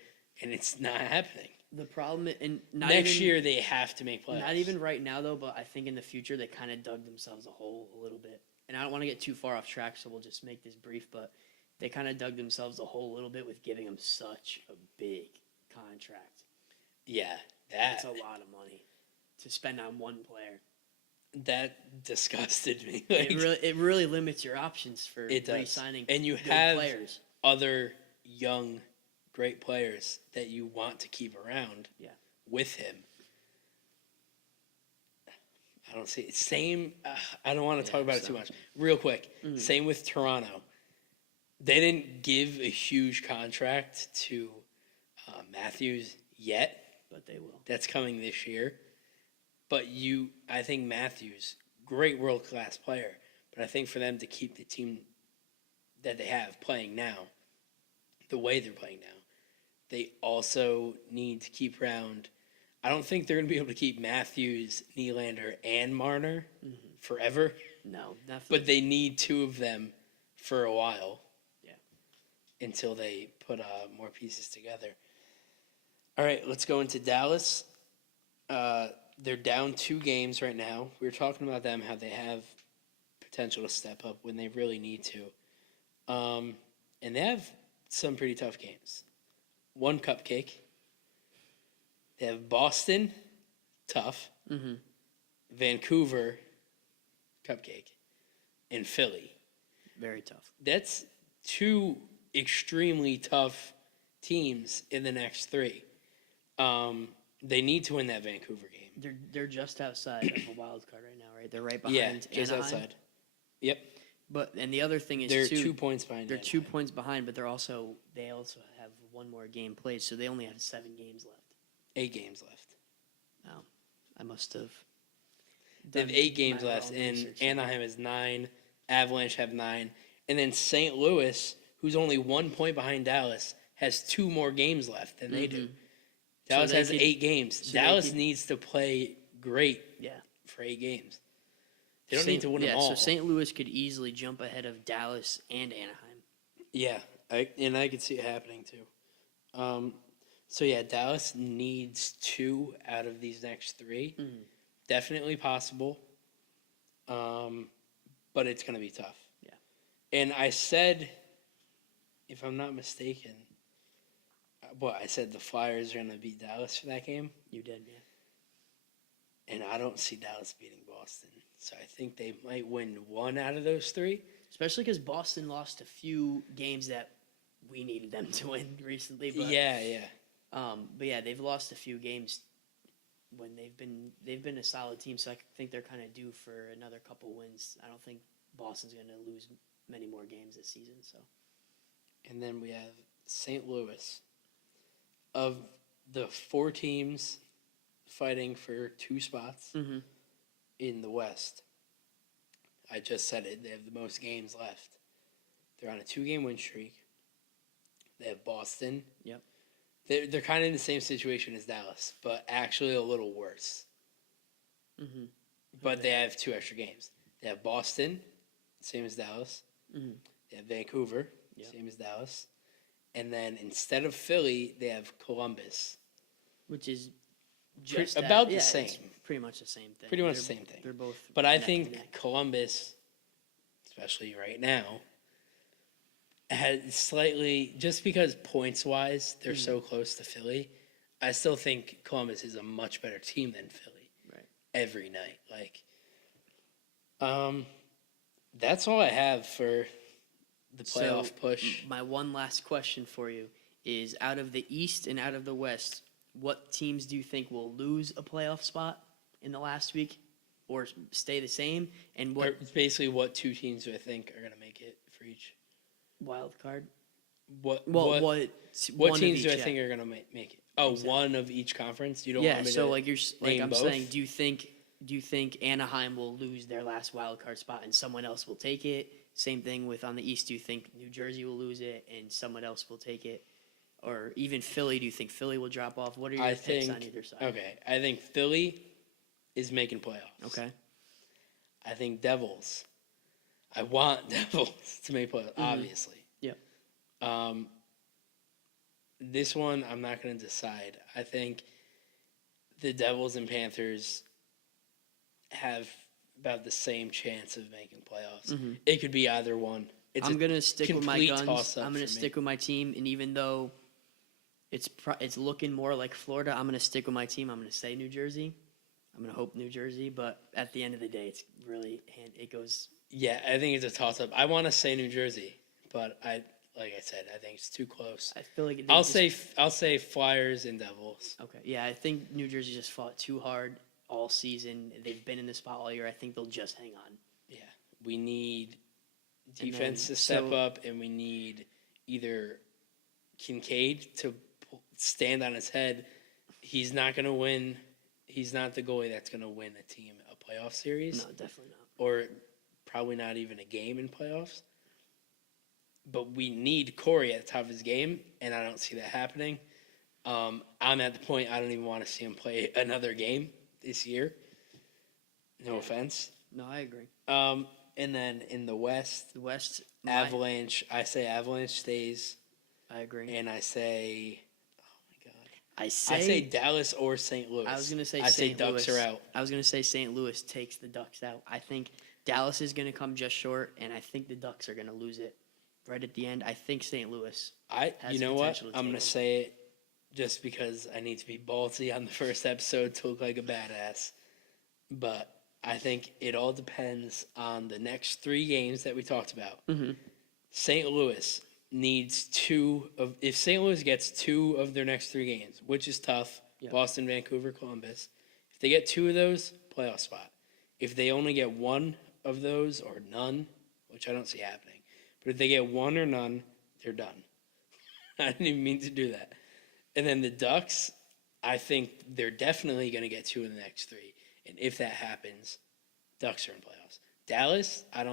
and it's not happening. The problem, and next year they have to make playoffs. Not even right now though, but I think in the future they kind of dug themselves a hole a little bit. And I don't want to get too far off track, so we'll just make this brief. But they kind of dug themselves a hole a little bit with giving him such a big contract. Yeah, that's a lot of money to spend on one player. That disgusted me. It really limits your options for re-signing. And you have other young, great players that you want to keep around with him. I don't see it. Same. I don't want to talk about it too much. Real quick. Same with Toronto. They didn't give a huge contract to Matthews yet. But they will. That's coming this year. But I think Matthews, great world-class player. But I think for them to keep the team that they have playing now, the way they're playing now, they also need to keep around. I don't think they're going to be able to keep Matthews, Nylander, and Marner forever. No, definitely. But they need 2 of them for a while. Yeah. Until they put more pieces together. All right, let's go into Dallas. They're down 2 games right now. We were talking about them, how they have potential to step up when they really need to. And they have some pretty tough games. 1 cupcake. They have Boston, tough. Vancouver, cupcake. And Philly. Very tough. That's 2 extremely tough teams in the next 3. They need to win that Vancouver game. They're just outside of a wild card right now, right? They're right behind just Anaheim. outside. Yep. And the other thing is they're 2 points behind. They're 2 points behind, but they also have 1 more game played, so they only have 7 games left. 8 games left. Oh, I must have. They have 8 games left, and Anaheim has 9. Avalanche have 9, and then St. Louis, who's only 1 point behind Dallas, has 2 more games left than they do. Dallas has 8 games. So Dallas needs to play great for 8 games. They don't need to win them all. So St. Louis could easily jump ahead of Dallas and Anaheim. Yeah, I could see it happening too. Dallas needs 2 out of these next 3. Definitely possible, but it's going to be tough. Yeah. And I said if I'm not mistaken, I said the Flyers are going to beat Dallas for that game, You did, yeah. and I don't see Dallas beating Boston. So I think they might win one out of those three. Especially because Boston lost a few games that we needed them to win recently. But, Yeah. But yeah, they've lost a few games when they've been a solid team. So I think they're kind of due for another couple wins. I don't think Boston's going to lose many more games this season. So. And then we have St. Louis. Of the 4 teams fighting for 2 spots in the West, I just said it, they have the most games left. They're on a 2-game win streak. They have Boston. Yep. They're kind of in the same situation as Dallas, but actually a little worse. Mm-hmm. But they have 2 extra games. They have Boston, same as Dallas. Mm-hmm. They have Vancouver, same as Dallas. And then instead of Philly, they have Columbus. Which is just about the same. It's pretty much the same thing. Pretty much the same thing. They're both. But I neck think and neck. Columbus, especially right now, has slightly, just because points-wise they're so close to Philly, I still think Columbus is a much better team than Philly. Right. Every night. That's all I have for the playoff push. My one last question for you is: out of the East and out of the West, what teams do you think will lose a playoff spot in the last week, or stay the same? And what Basically, what 2 teams do I think are going to make it for each? wild card? What teams teams do I think are going to make it? Oh, exactly. One of each conference. You don't want me to I'm both? saying, do you think Anaheim will lose their last wild card spot and someone else will take it? Same thing with on the East. Do you think New Jersey will lose it and someone else will take it? Or even Philly, do you think Philly will drop off? What are your picks on either side? Okay, I think Philly is making playoffs. Okay. I think Devils. I want Devils to make playoffs, obviously. Yep. This one, I'm not going to decide. I think the Devils and Panthers have about the same chance of making playoffs. It could be either one. I'm going to stick with my guns. Toss-up I'm going to stick with my team, and even though it's looking more like Florida, I'm going to stick with my team. I'm going to say New Jersey. I'm going to hope New Jersey, but at the end of the day, it's really it goes. Yeah, I think it's a toss-up. I want to say New Jersey, but like I said, I think it's too close. I feel like I'll say Flyers and Devils. Okay, yeah, I think New Jersey just fought too hard all season. They've been in the spot all year. I think they'll just hang on. Yeah, we need defense to step up, and we need either Kincaid to stand on his head. He's not going to win. He's not the goalie that's going to win a team a playoff series. No, definitely not. Or probably not even a game in playoffs. But we need Corey at the top of his game, and I don't see that happening. I'm at the point I don't even want to see him play another game this year. No offense. No, I agree. And then in the West, Avalanche. I say Avalanche stays. I agree. And I say, I I say Dallas or St. Louis. I was going to say I say Ducks are out. I was going to say St. Louis takes the Ducks out. I think Dallas is going to come just short, and I think the Ducks are going to lose it right at the end. I think St. Louis. You know what? I'm going to say it just because I need to be ballsy on the first episode to look like a badass. But I think it all depends on the next 3 games that we talked about. St. Louis needs if St. Louis gets 2 of their next 3 games, which is tough, Boston, Vancouver, Columbus. If they get 2 of those, playoff spot. If they only get 1 of those or none, which I don't see happening, but if they get 1 or none, they're done. I didn't even mean to do that. And then the Ducks, I think they're definitely going to get 2 in the next 3. And if that happens, Ducks are in playoffs. Dallas, I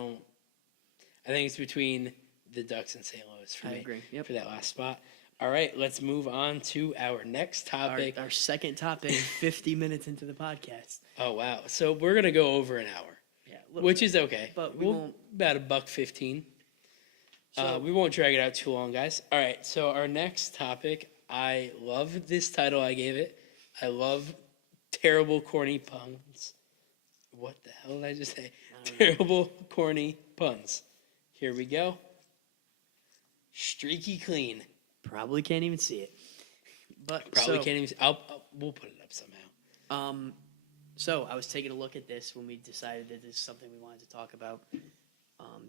think it's between the Ducks and St. Louis for me. I agree. Yep. For that last spot. All right, let's move on to our next topic. Our second topic, 50 minutes into the podcast. Oh, wow. So we're going to go over an hour. Yeah, which is okay. But we won't. About $1.15. So, we won't drag it out too long, guys. All right, so our next topic, I love this title I gave it. I love terrible, corny puns. What the hell did I just say? Terrible, corny puns. Here we go. Streaky clean. Probably can't even see it. But Probably can't even. We'll put it up somehow. So I was taking a look at this when we decided that this is something we wanted to talk about.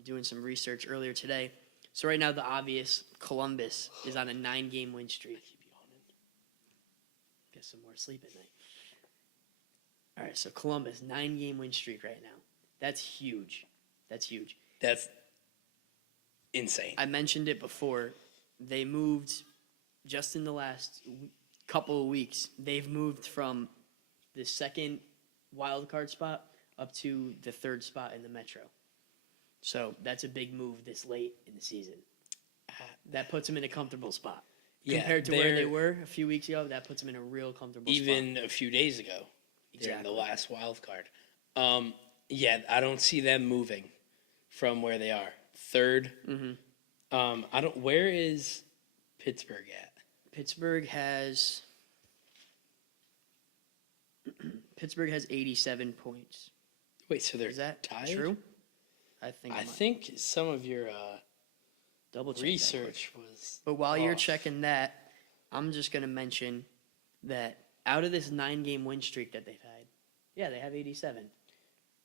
Doing some research earlier today. So right now, the obvious, Columbus is on a 9-game win streak. Get some more sleep at night. All right, so Columbus, 9-game win streak right now. That's huge. That's huge. That's insane. I mentioned it before. They moved just in the last couple of weeks. They've moved from the second wild card spot up to the 3rd spot in the Metro. So that's a big move this late in the season. That puts them in a comfortable spot. Compared to where they were a few weeks ago, that puts them in a real comfortable spot. Even a few days ago, during the last wild card. I don't see them moving from where they are. 3rd. Mm-hmm. Where is Pittsburgh at? Pittsburgh has 87 points. Wait, so they're Is that tied? true? I think some of your double check research was. But while off. you're checking that, I'm just going to mention that out of this 9-game win streak that they've had, they have 87.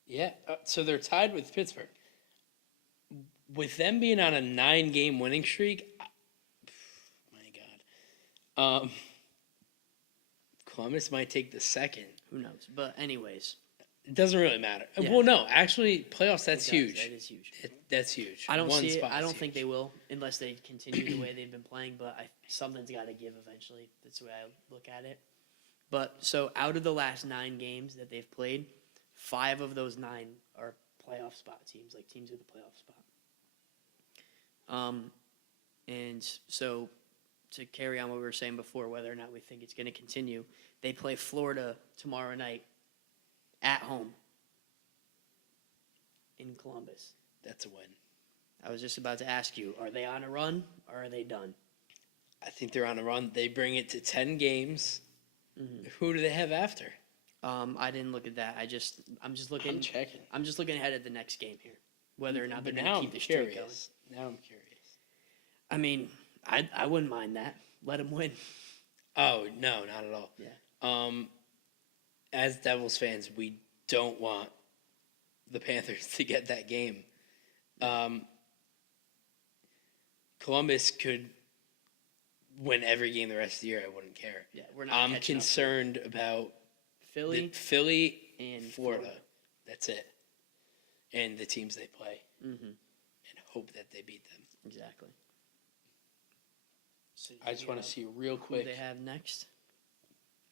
Yeah, so they're tied with Pittsburgh. With them being on a 9-game winning streak, my God, Columbus might take the 2nd. Who knows? But anyways, it doesn't really matter. Yeah. Well, no, actually, playoffs. That's huge. That is huge. That's huge. I don't One see it. spot I is don't think huge. they will unless they continue the way they've been playing. But something's got to give eventually. That's the way I look at it. But so out of the last 9 games that they've played, 5 of those 9 are playoff spot teams, like teams with a playoff spot. And so to carry on what we were saying before, whether or not we think it's going to continue, they play Florida tomorrow night at home in Columbus. That's a win. I was just about to ask you, are they on a run or are they done? I think they're on a run. They bring it to 10 games. Mm-hmm. Who do they have after? I didn't look at that. I'm just looking. I'm checking. I'm just looking ahead at the next game here, whether or not they're But going to now keep I'm the streak going. curious. Now I'm curious. I mean, I wouldn't mind that. Let them win. Oh, no, not at all. Yeah. As Devils fans, we don't want the Panthers to get that game. Columbus could win every game the rest of the year. I wouldn't care. Yeah, we're not. I'm concerned about Philly and Florida. That's it. And the teams they play. Mm-hmm. And hope that they beat them. Exactly. So I just want to see real who quick. they have next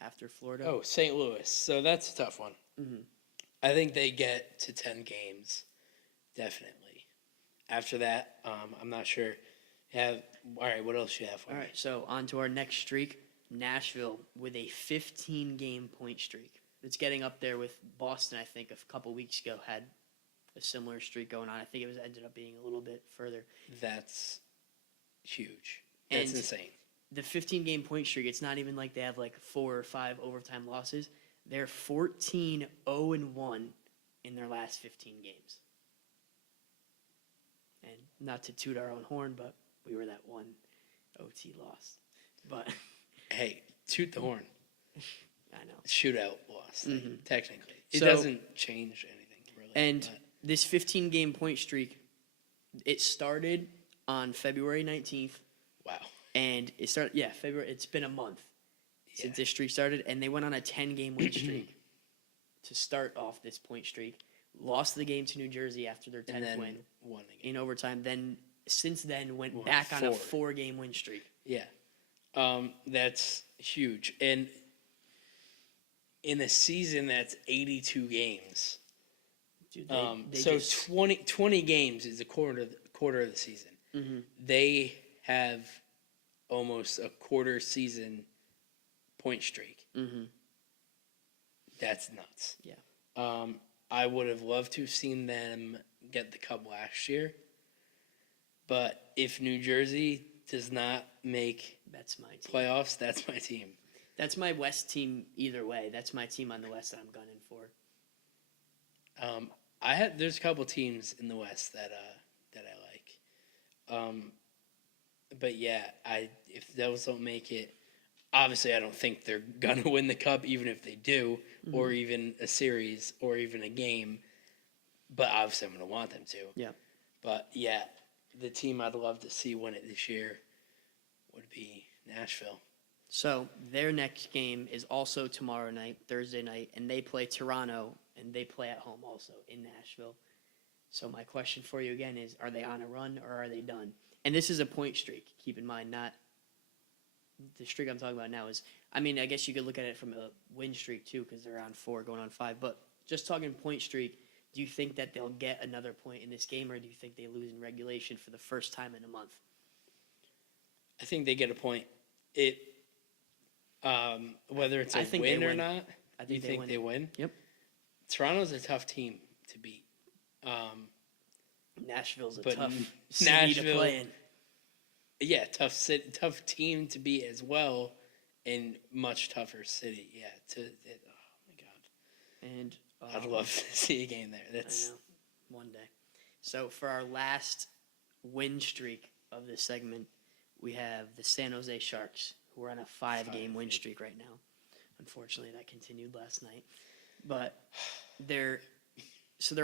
after Florida. Oh, St. Louis. So that's a tough one. Mm-hmm. I think they get to 10 games, definitely. After that, I'm not sure. All right, what else you have for All me? right, so on to our next streak. Nashville with a 15-game point streak. It's getting up there with Boston, I think, a couple weeks ago had a similar streak going on. I think it ended up being a little bit further. That's huge. That's insane. The 15-game point streak, it's not even like they have like 4 or 5 overtime losses. They're 14-0-1 in their last 15 games. And not to toot our own horn, but we were that one OT loss. But Hey, toot the horn. I know. Shootout loss, technically. It So- doesn't change anything, really. And but this 15-game point streak, it started on February 19th. wow. And it started, February. It's been a month since Yeah. this streak started, and they went on a 10-game win streak to start off this point streak. Lost the game to New Jersey after their 10th And then win won again. in overtime. Then, since then, went Won back on a 4. 4-game win streak. Yeah. That's huge. And in a season that's 82 games, Dude, so 20 games is a quarter of the season. Mm-hmm. They have almost a quarter season point streak. Mm-hmm. That's nuts. Yeah. I would have loved to have seen them get the cup last year, but if New Jersey does not make That's my team. playoffs, that's my team. That's my West team either way. That's my team on the West that I'm gunning for. There's a couple teams in the West that I like. But yeah, if the Devils don't make it, obviously I don't think they're gonna win the cup, even if they do, or even a series, or even a game. But obviously I'm gonna want them to. Yeah. But yeah, the team I'd love to see win it this year would be Nashville. So their next game is also tomorrow night, Thursday night, and they play Toronto, and they play at home also in Nashville. So my question for you again is, are they on a run or are they done? And this is a point streak. Keep in mind, not the streak I'm talking about now is, I mean, I guess you could look at it from a win streak too, because they're on 4 going on 5. But just talking point streak, do you think that they'll get another point in this game, or do you think they lose in regulation for the first time in a month? I think they get a point. Whether it's a win or not, you think they win? Yep. Toronto's a tough team to beat. Nashville's a but tough city to play in. Yeah, tough team to beat as well, and much tougher city. Yeah, oh my god, And I'd love to see a game there. I know, one day. So for our last win streak of this segment, we have the San Jose Sharks, who are on a 5-game win streak right now. Unfortunately, that continued last night, but they're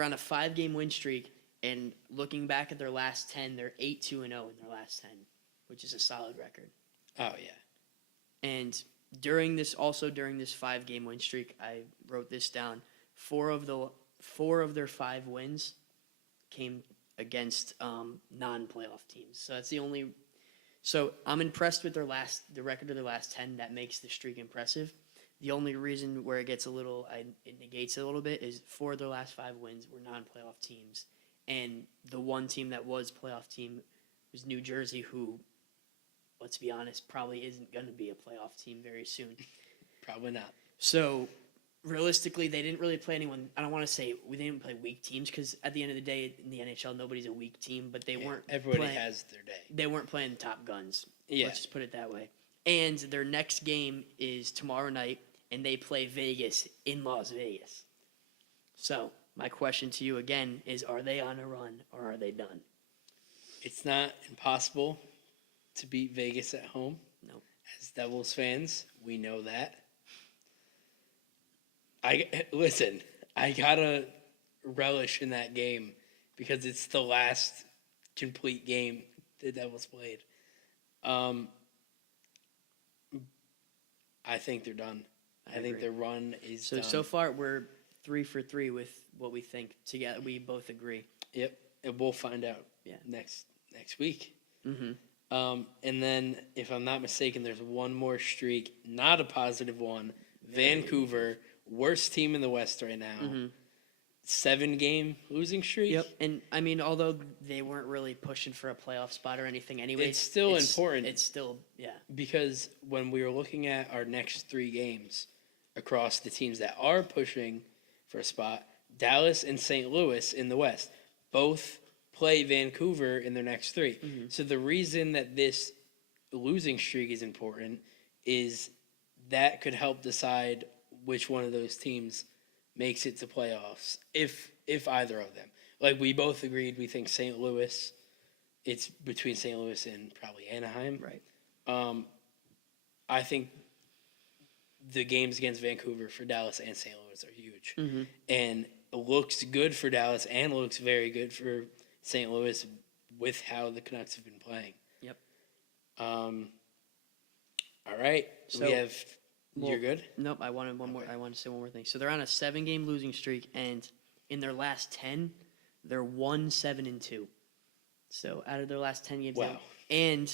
on a 5-game win streak. And looking back at their last 10, they're 8-2-0 in their last 10, which is a solid record. Oh yeah. And during this 5-game win streak, I wrote this down. 4 of their 5 wins came against non-playoff teams. So that's the only. So I'm impressed with the record of their last 10. That makes the streak impressive. The only reason where it gets it negates it a little bit is 4 of their last 5 wins were non-playoff teams. And the one team that was playoff team was New Jersey, who, let's be honest, probably isn't going to be a playoff team very soon. Probably not. So, realistically, they didn't really play anyone. I don't want to say we didn't play weak teams, because at the end of the day, in the NHL, nobody's a weak team. But they weren't. Everybody has their day. They weren't playing the top guns. Yeah. Let's just put it that way. And their next game is tomorrow night, and they play Vegas in Las Vegas. So, my question to you again is, are they on a run or are they done? It's not impossible to beat Vegas at home. No. As Devils fans, we know that. I gotta relish in that game because it's the last complete game the Devils played. I think they're done. I think their run is done. So far we're 3 for 3 with what we think together. We both agree. Yep, and we'll find out. Yeah. Next week. Mm-hmm. And then, if I'm not mistaken, there's one more streak, not a positive one. Vancouver, worst team in the West right now. Mm-hmm. 7-game losing streak. Yep, and I mean, although they weren't really pushing for a playoff spot or anything anyway, it's still important. It's still, yeah. Because when we were looking at our next 3 games across the teams that are pushing for a spot, Dallas and St. Louis in the West both play Vancouver in their next 3. Mm-hmm. So the reason that this losing streak is important is that could help decide which one of those teams makes it to playoffs, if either of them. Like, we both agreed we think St. Louis, it's between St. Louis and probably Anaheim. Right. I think the games against Vancouver for Dallas and St. Louis are huge. Mm-hmm. And it looks good for Dallas and looks very good for St. Louis with how the Canucks have been playing. Yep. All right. So, you're good? Nope, I wanted to say one more thing. So they're on a 7-game losing streak, and in their last 10, they're 1-7-2. So out of their last 10 games. Wow. And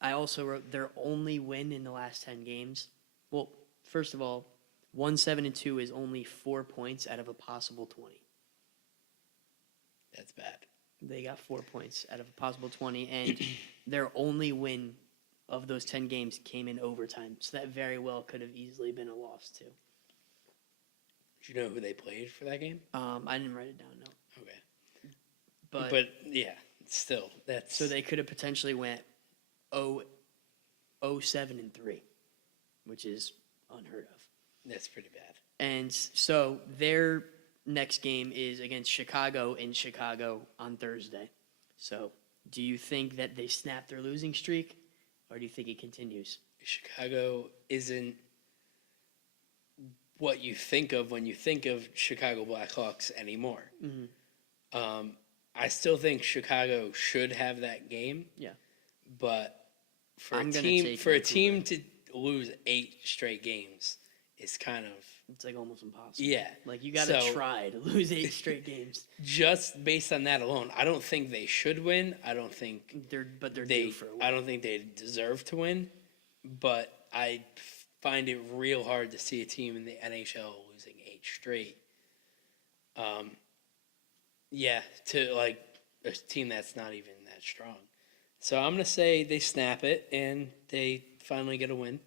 I also wrote their only win in the last 10 games. Well, first of all, 1-7-2 is only 4 points out of a possible 20. That's bad. They got 4 points out of a possible 20, and their only win of those 10 games came in overtime. So that very well could have easily been a loss, too. Do you know who they played for that game? I didn't write it down, no. Okay. But yeah, still, that's... So they could have potentially went 0-7-3, which is unheard of. That's pretty bad. And so their next game is against Chicago in Chicago on Thursday. So Do you think that they snap their losing streak, or do you think it continues? Chicago isn't what you think of when you think of Chicago Blackhawks anymore. I still think Chicago should have that game. Yeah. But for I'm a gonna team take for a Vancouver. team to lose 8 straight games is kind of It's like almost impossible. yeah. Like you got to So- try to lose 8 straight games. Just based on that alone, I don't think they should win. I don't think They're they due for a win. I don't think they deserve to win. But I find it real hard to see a team in the NHL losing 8 straight. Yeah, to like a team that's not even that strong. So I'm gonna say they snap it and they finally get a win.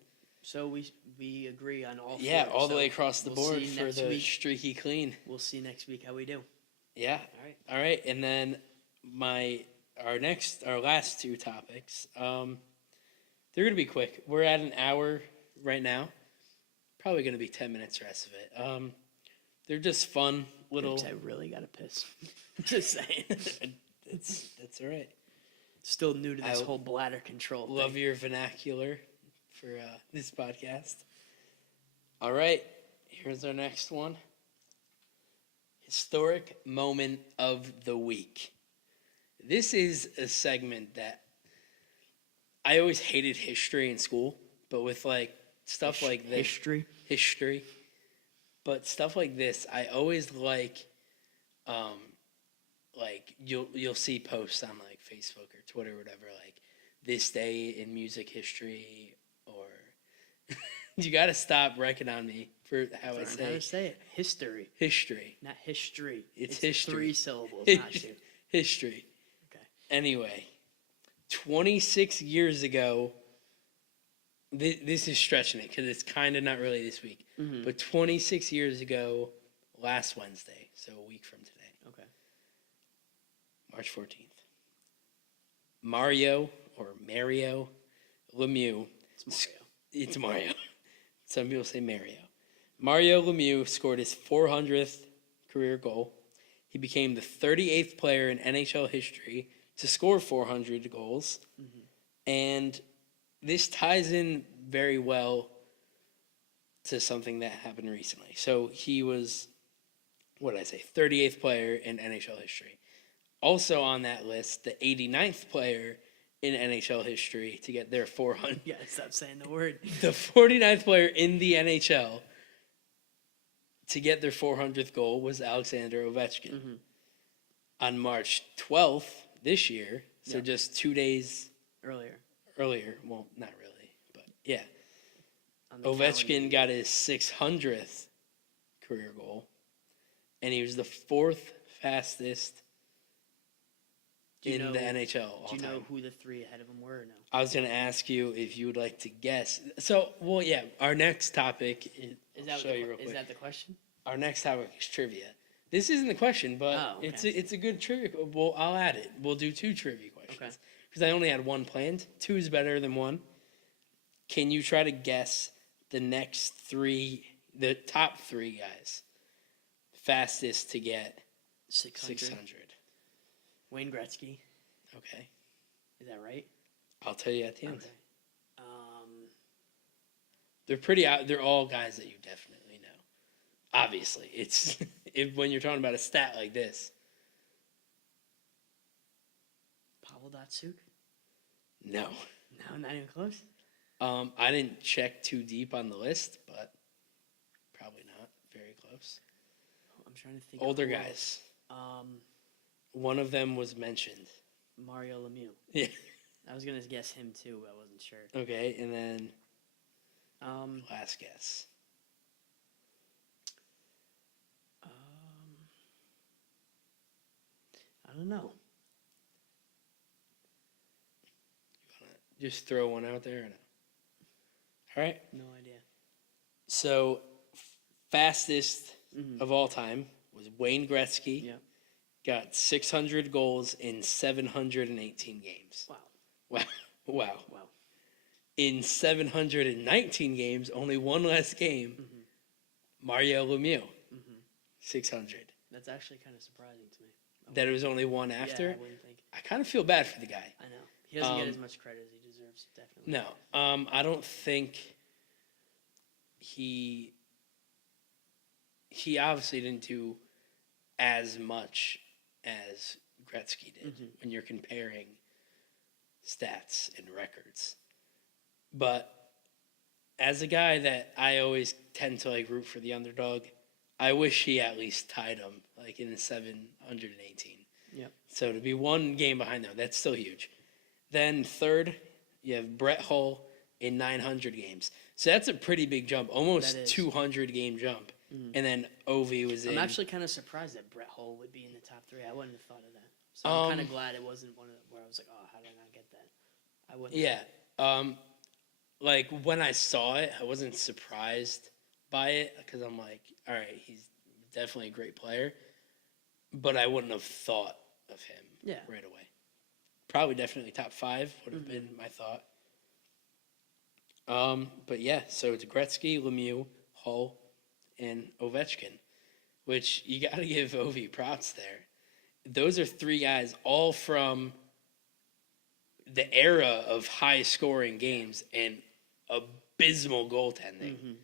So we agree on all. Yeah, 4. all the So way across the we'll board see for next the week. streaky clean. We'll see next week how we do. Yeah. All right. All right, and then our last 2 topics. They're gonna be quick. We're at an hour right now. Probably gonna be 10 minutes. The rest of it. They're just fun little. I really got to piss. Just saying. That's all right. Still new to this I whole bladder control. Love thing. your vernacular for this podcast. All right, here's our next one. Historic moment of the week. This is a segment that I always hated history in school, but with like stuff like this, history, but stuff like this, I always like you'll see posts on like Facebook or Twitter or whatever, like this day in music history, or you got to stop wrecking on me for how I Learn how say to say it. History, history. not history. It's history. 3 syllables, not 2. History. Okay. Anyway, 26 years ago, this is stretching it because it's kind of not really this week, but 26 years ago, last Wednesday, so a week from today, Okay. March 14th, Mario Lemieux. It's Mario. Some people say Mario. Mario Lemieux scored his 400th career goal. He became the 38th player in NHL history to score 400 goals. And this ties in very well to something that happened recently. So he was, 38th player in NHL history. Also on that list, the 89th player in NHL history to get their 400. You gotta stop saying the word. The 49th player in the NHL to get their 400th goal was Alexander Ovechkin. On March 12th this year, so just 2 days earlier, well, not really, but yeah, Ovechkin got his 600th career goal, and he was the 4th fastest in the NHL all Do you know time. who the 3 ahead of him were or no? I was going to ask you if you would like to guess. So, well, yeah, our next topic I'll show you real quick. Is that the question? Our next topic is trivia. This isn't the question, but okay. it's a good trivia. Well, I'll add it. We'll do 2 trivia questions because I only had 1 planned. 2 is better than 1. Can you try to guess the next 3, the top 3 guys, fastest to get 600? Wayne Gretzky. Okay, Is that right? I'll tell you at the end. Okay. They're pretty out. They're all guys that you definitely know. Obviously, it's when you're talking about a stat like this. Pavel Datsyuk? No. No, not even close. I didn't check too deep on the list, but probably not. Very close. I'm trying to think. Older of who guys. else. One of them was mentioned. Mario Lemieux. Yeah. I was gonna guess him too, but I wasn't sure. Okay, and then last guess. I don't know. Just throw one out there. Or no? All right. No idea. So, fastest of all time was Wayne Gretzky. Yep. Got 600 goals in 718 games. Wow. Wow. In 719 games, only 1 less game, Mario Lemieux, 600. That's actually kind of surprising to me. That it was only 1 after? Yeah, I wouldn't think. I kind of feel bad for the guy. I know. He doesn't get as much credit as he deserves, definitely. No, I don't think he obviously didn't do as much as Gretzky did when you're comparing stats and records. But as a guy that I always tend to like root for the underdog, I wish he at least tied him like in the 718. Yep. So to be one game behind them, that's still huge. Then third, you have Brett Hull in 900 games. So that's a pretty big jump, almost 200 game jump. And then Ovi was in. I'm actually kind of surprised that Brett Hull would be in the top 3. I wouldn't have thought of that. So I'm kind of glad it wasn't one of the, where I was like, oh, how did I not get that? I wouldn't. Yeah. Like when I saw it, I wasn't surprised by it because I'm like, all right, he's definitely a great player, but I wouldn't have thought of him right away. Probably definitely top 5 would have been my thought. But yeah, so it's Gretzky, Lemieux, Hull, and Ovechkin, which you got to give Ovi props there. Those are 3 guys all from the era of high-scoring games and abysmal goaltending,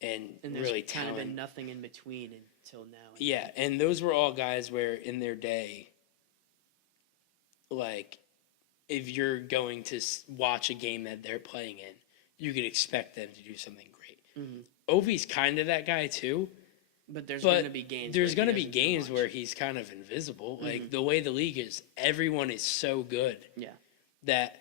and there's really kind talent. of been nothing in between until now. Yeah, and those were all guys where in their day, like, if you're going to watch a game that they're playing in, you could expect them to do something great. Ovi's kind of that guy too. But there's going to be games. There's going to be games where he's kind of invisible. Like the way the league is, everyone is so good. Yeah. That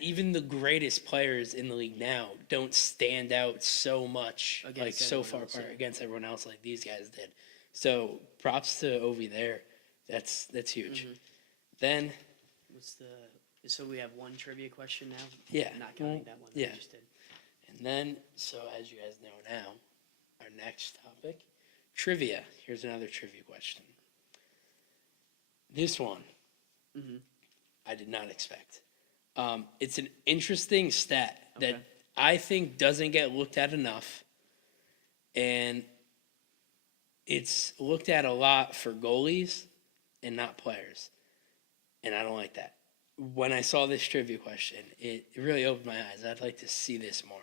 even the greatest players in the league now don't stand out so much, against like so far apart against everyone else, like these guys did. So props to Ovi there. That's huge. Then, so we have one trivia question now? Yeah. Not counting that one that we just did. And then, so as you guys know now, our next topic, trivia. Here's another trivia question. This one, I did not expect. It's an interesting stat that I think doesn't get looked at enough, and it's looked at a lot for goalies and not players, and I don't like that. When I saw this trivia question, it really opened my eyes. I'd like to see this more.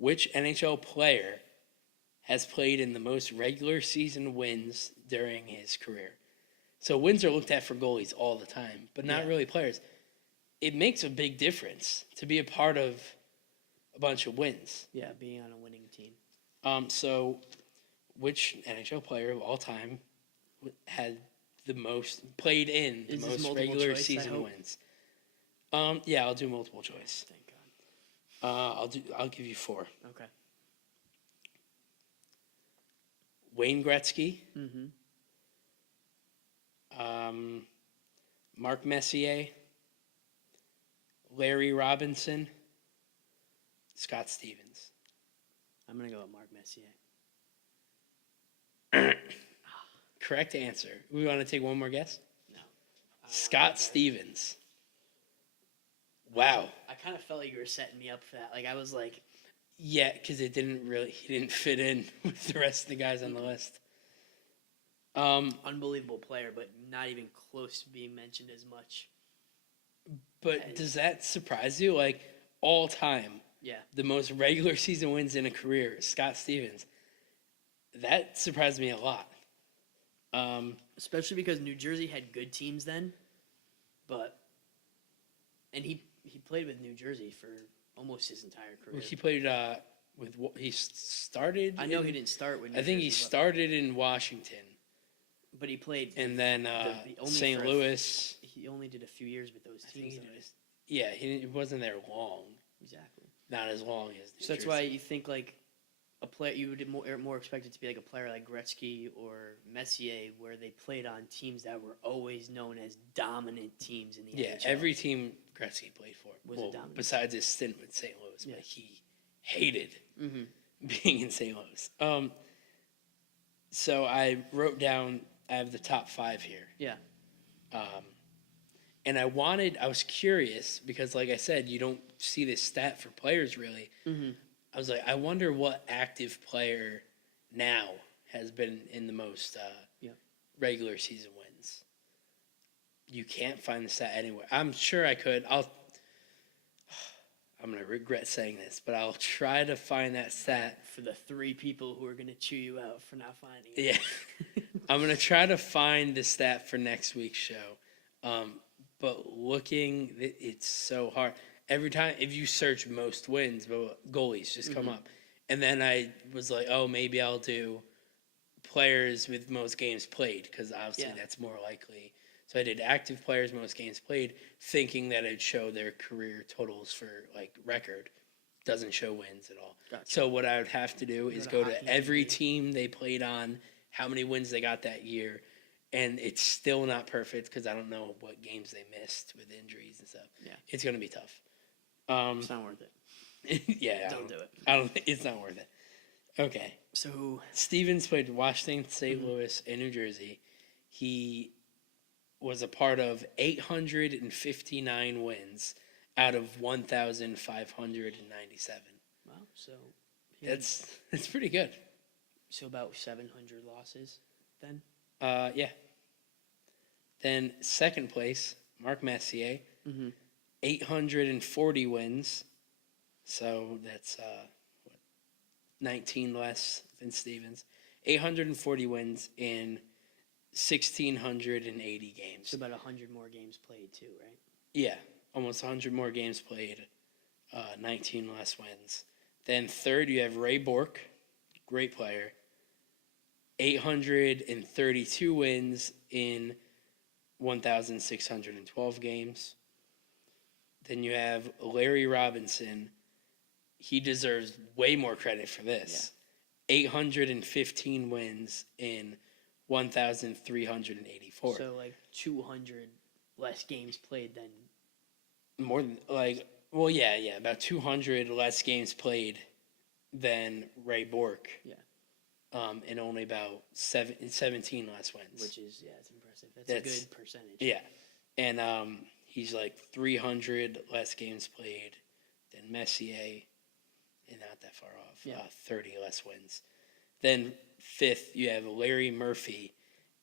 Which NHL player has played in the most regular season wins during his career? So wins are looked at for goalies all the time, but not really players. It makes a big difference to be a part of a bunch of wins. Yeah, being on a winning team. So which NHL player of all time had the most played in the most regular season wins? Yeah, I'll do multiple choice. Thank God. I'll give you 4. Okay. Wayne Gretzky. Mark Messier. Larry Robinson. Scott Stevens. I'm gonna go with Mark Messier. Correct answer. We want to take one more guess? No. Scott Stevens. Wow. I kind of felt like you were setting me up for that. Like I was like, Yeah, because he didn't fit in with the rest of the guys on the list. unbelievable player, but not even close to being mentioned as much. But does that surprise you? Like all time, the most regular season wins in a career, Scott Stevens. That surprised me a lot. Especially because New Jersey had good teams then, and he played with New Jersey for almost his entire career. He played he started. I know he didn't start with New I think Jersey, he started in Washington, but he played. And then St. Louis. He only did a few years with those teams. He wasn't there long. Exactly. Not as long as New So that's Jersey. why you think like a player you would more expect it to be like a player like Gretzky or Messier, where they played on teams that were always known as dominant teams in the NHL. Every team Gretzky played for was a dominant. Besides his stint with St. Louis, but he hated being in St. Louis. So I wrote down. I have the top 5 here. Yeah. And I was curious because, like I said, you don't see this stat for players really. I was like, I wonder what active player now has been in the most regular season wins. you can't find the stat anywhere. I'm sure I could. I'm going to regret saying this, but I'll try to find that stat. For the 3 people who are going to chew you out for not finding it. Yeah. I'm going to try to find the stat for next week's show. But looking, it's so hard. Every time, if you search most wins, goalies just come up. And then I was like, oh, maybe I'll do players with most games played, because obviously that's more likely. So I did active players, most games played, thinking that it'd show their career totals for like record. Doesn't show wins at all. Gotcha. So what I would have to do is go to every team they played on, how many wins they got that year, and it's still not perfect because I don't know what games they missed with injuries and stuff. Yeah, it's gonna be tough. It's not worth it. Yeah, Don't do it. I don't. It's not worth it. Okay. So Stevens played Washington, St. Louis, and New Jersey. He was a part of 859 wins out of 1,597. Wow, so That's pretty good. So about 700 losses, then. Yeah. Then second place, Mark Messier, 840 wins. So that's 19 less than Stevens. 840 wins in 1,680 games. So about 100 more games played too, right? Yeah, almost 100 more games played, 19 less wins. Then third, you have Ray Bork, great player. 832 wins in 1,612 games. Then you have Larry Robinson. He deserves way more credit for this. 815 wins in 1,384. So like 200 less games played than. More than about 200 less games played than Ray Bork. Yeah. And only about 17 less wins. Which is, it's impressive. That's a good percentage. Yeah. And he's like 300 less games played than Messier, and not that far off. 30 less wins. Then fifth, you have Larry Murphy,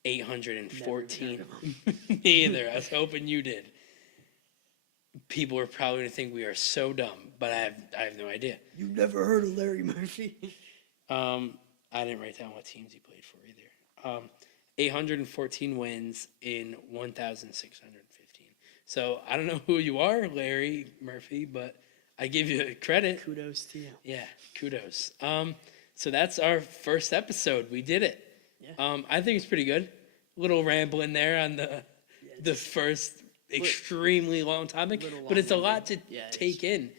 814. Me either. I was hoping you did. People are probably going to think we are so dumb, but I have no idea. You've never heard of Larry Murphy? I didn't write down what teams he played for either. 814 wins in 1,615. So I don't know who you are, Larry Murphy, but I give you credit. Kudos to you. Yeah, kudos. So that's our first episode. We did it. Yeah. I think it's pretty good. A little rambling there on the first extremely long topic, but it's a lot to take in.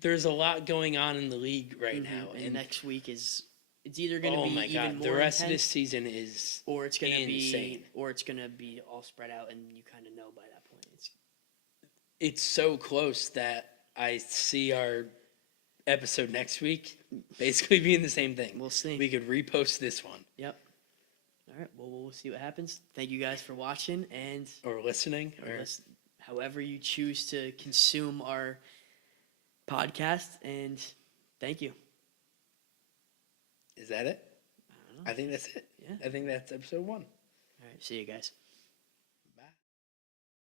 There's a lot going on in the league right now, and next week it's either going to be even more the rest intense, of this season is or it's going to insane. or it's going to be all spread out, and you kind of know by that point. It's so close that I see our episode next week basically being the same thing. We'll see. We could repost this one. Yep. All right. Well, we'll see what happens. Thank you guys for watching or listening, or however you choose to consume our podcast. And thank you. Is that it? I don't know. I think that's it. Yeah. I think that's episode 1. All right. See you guys.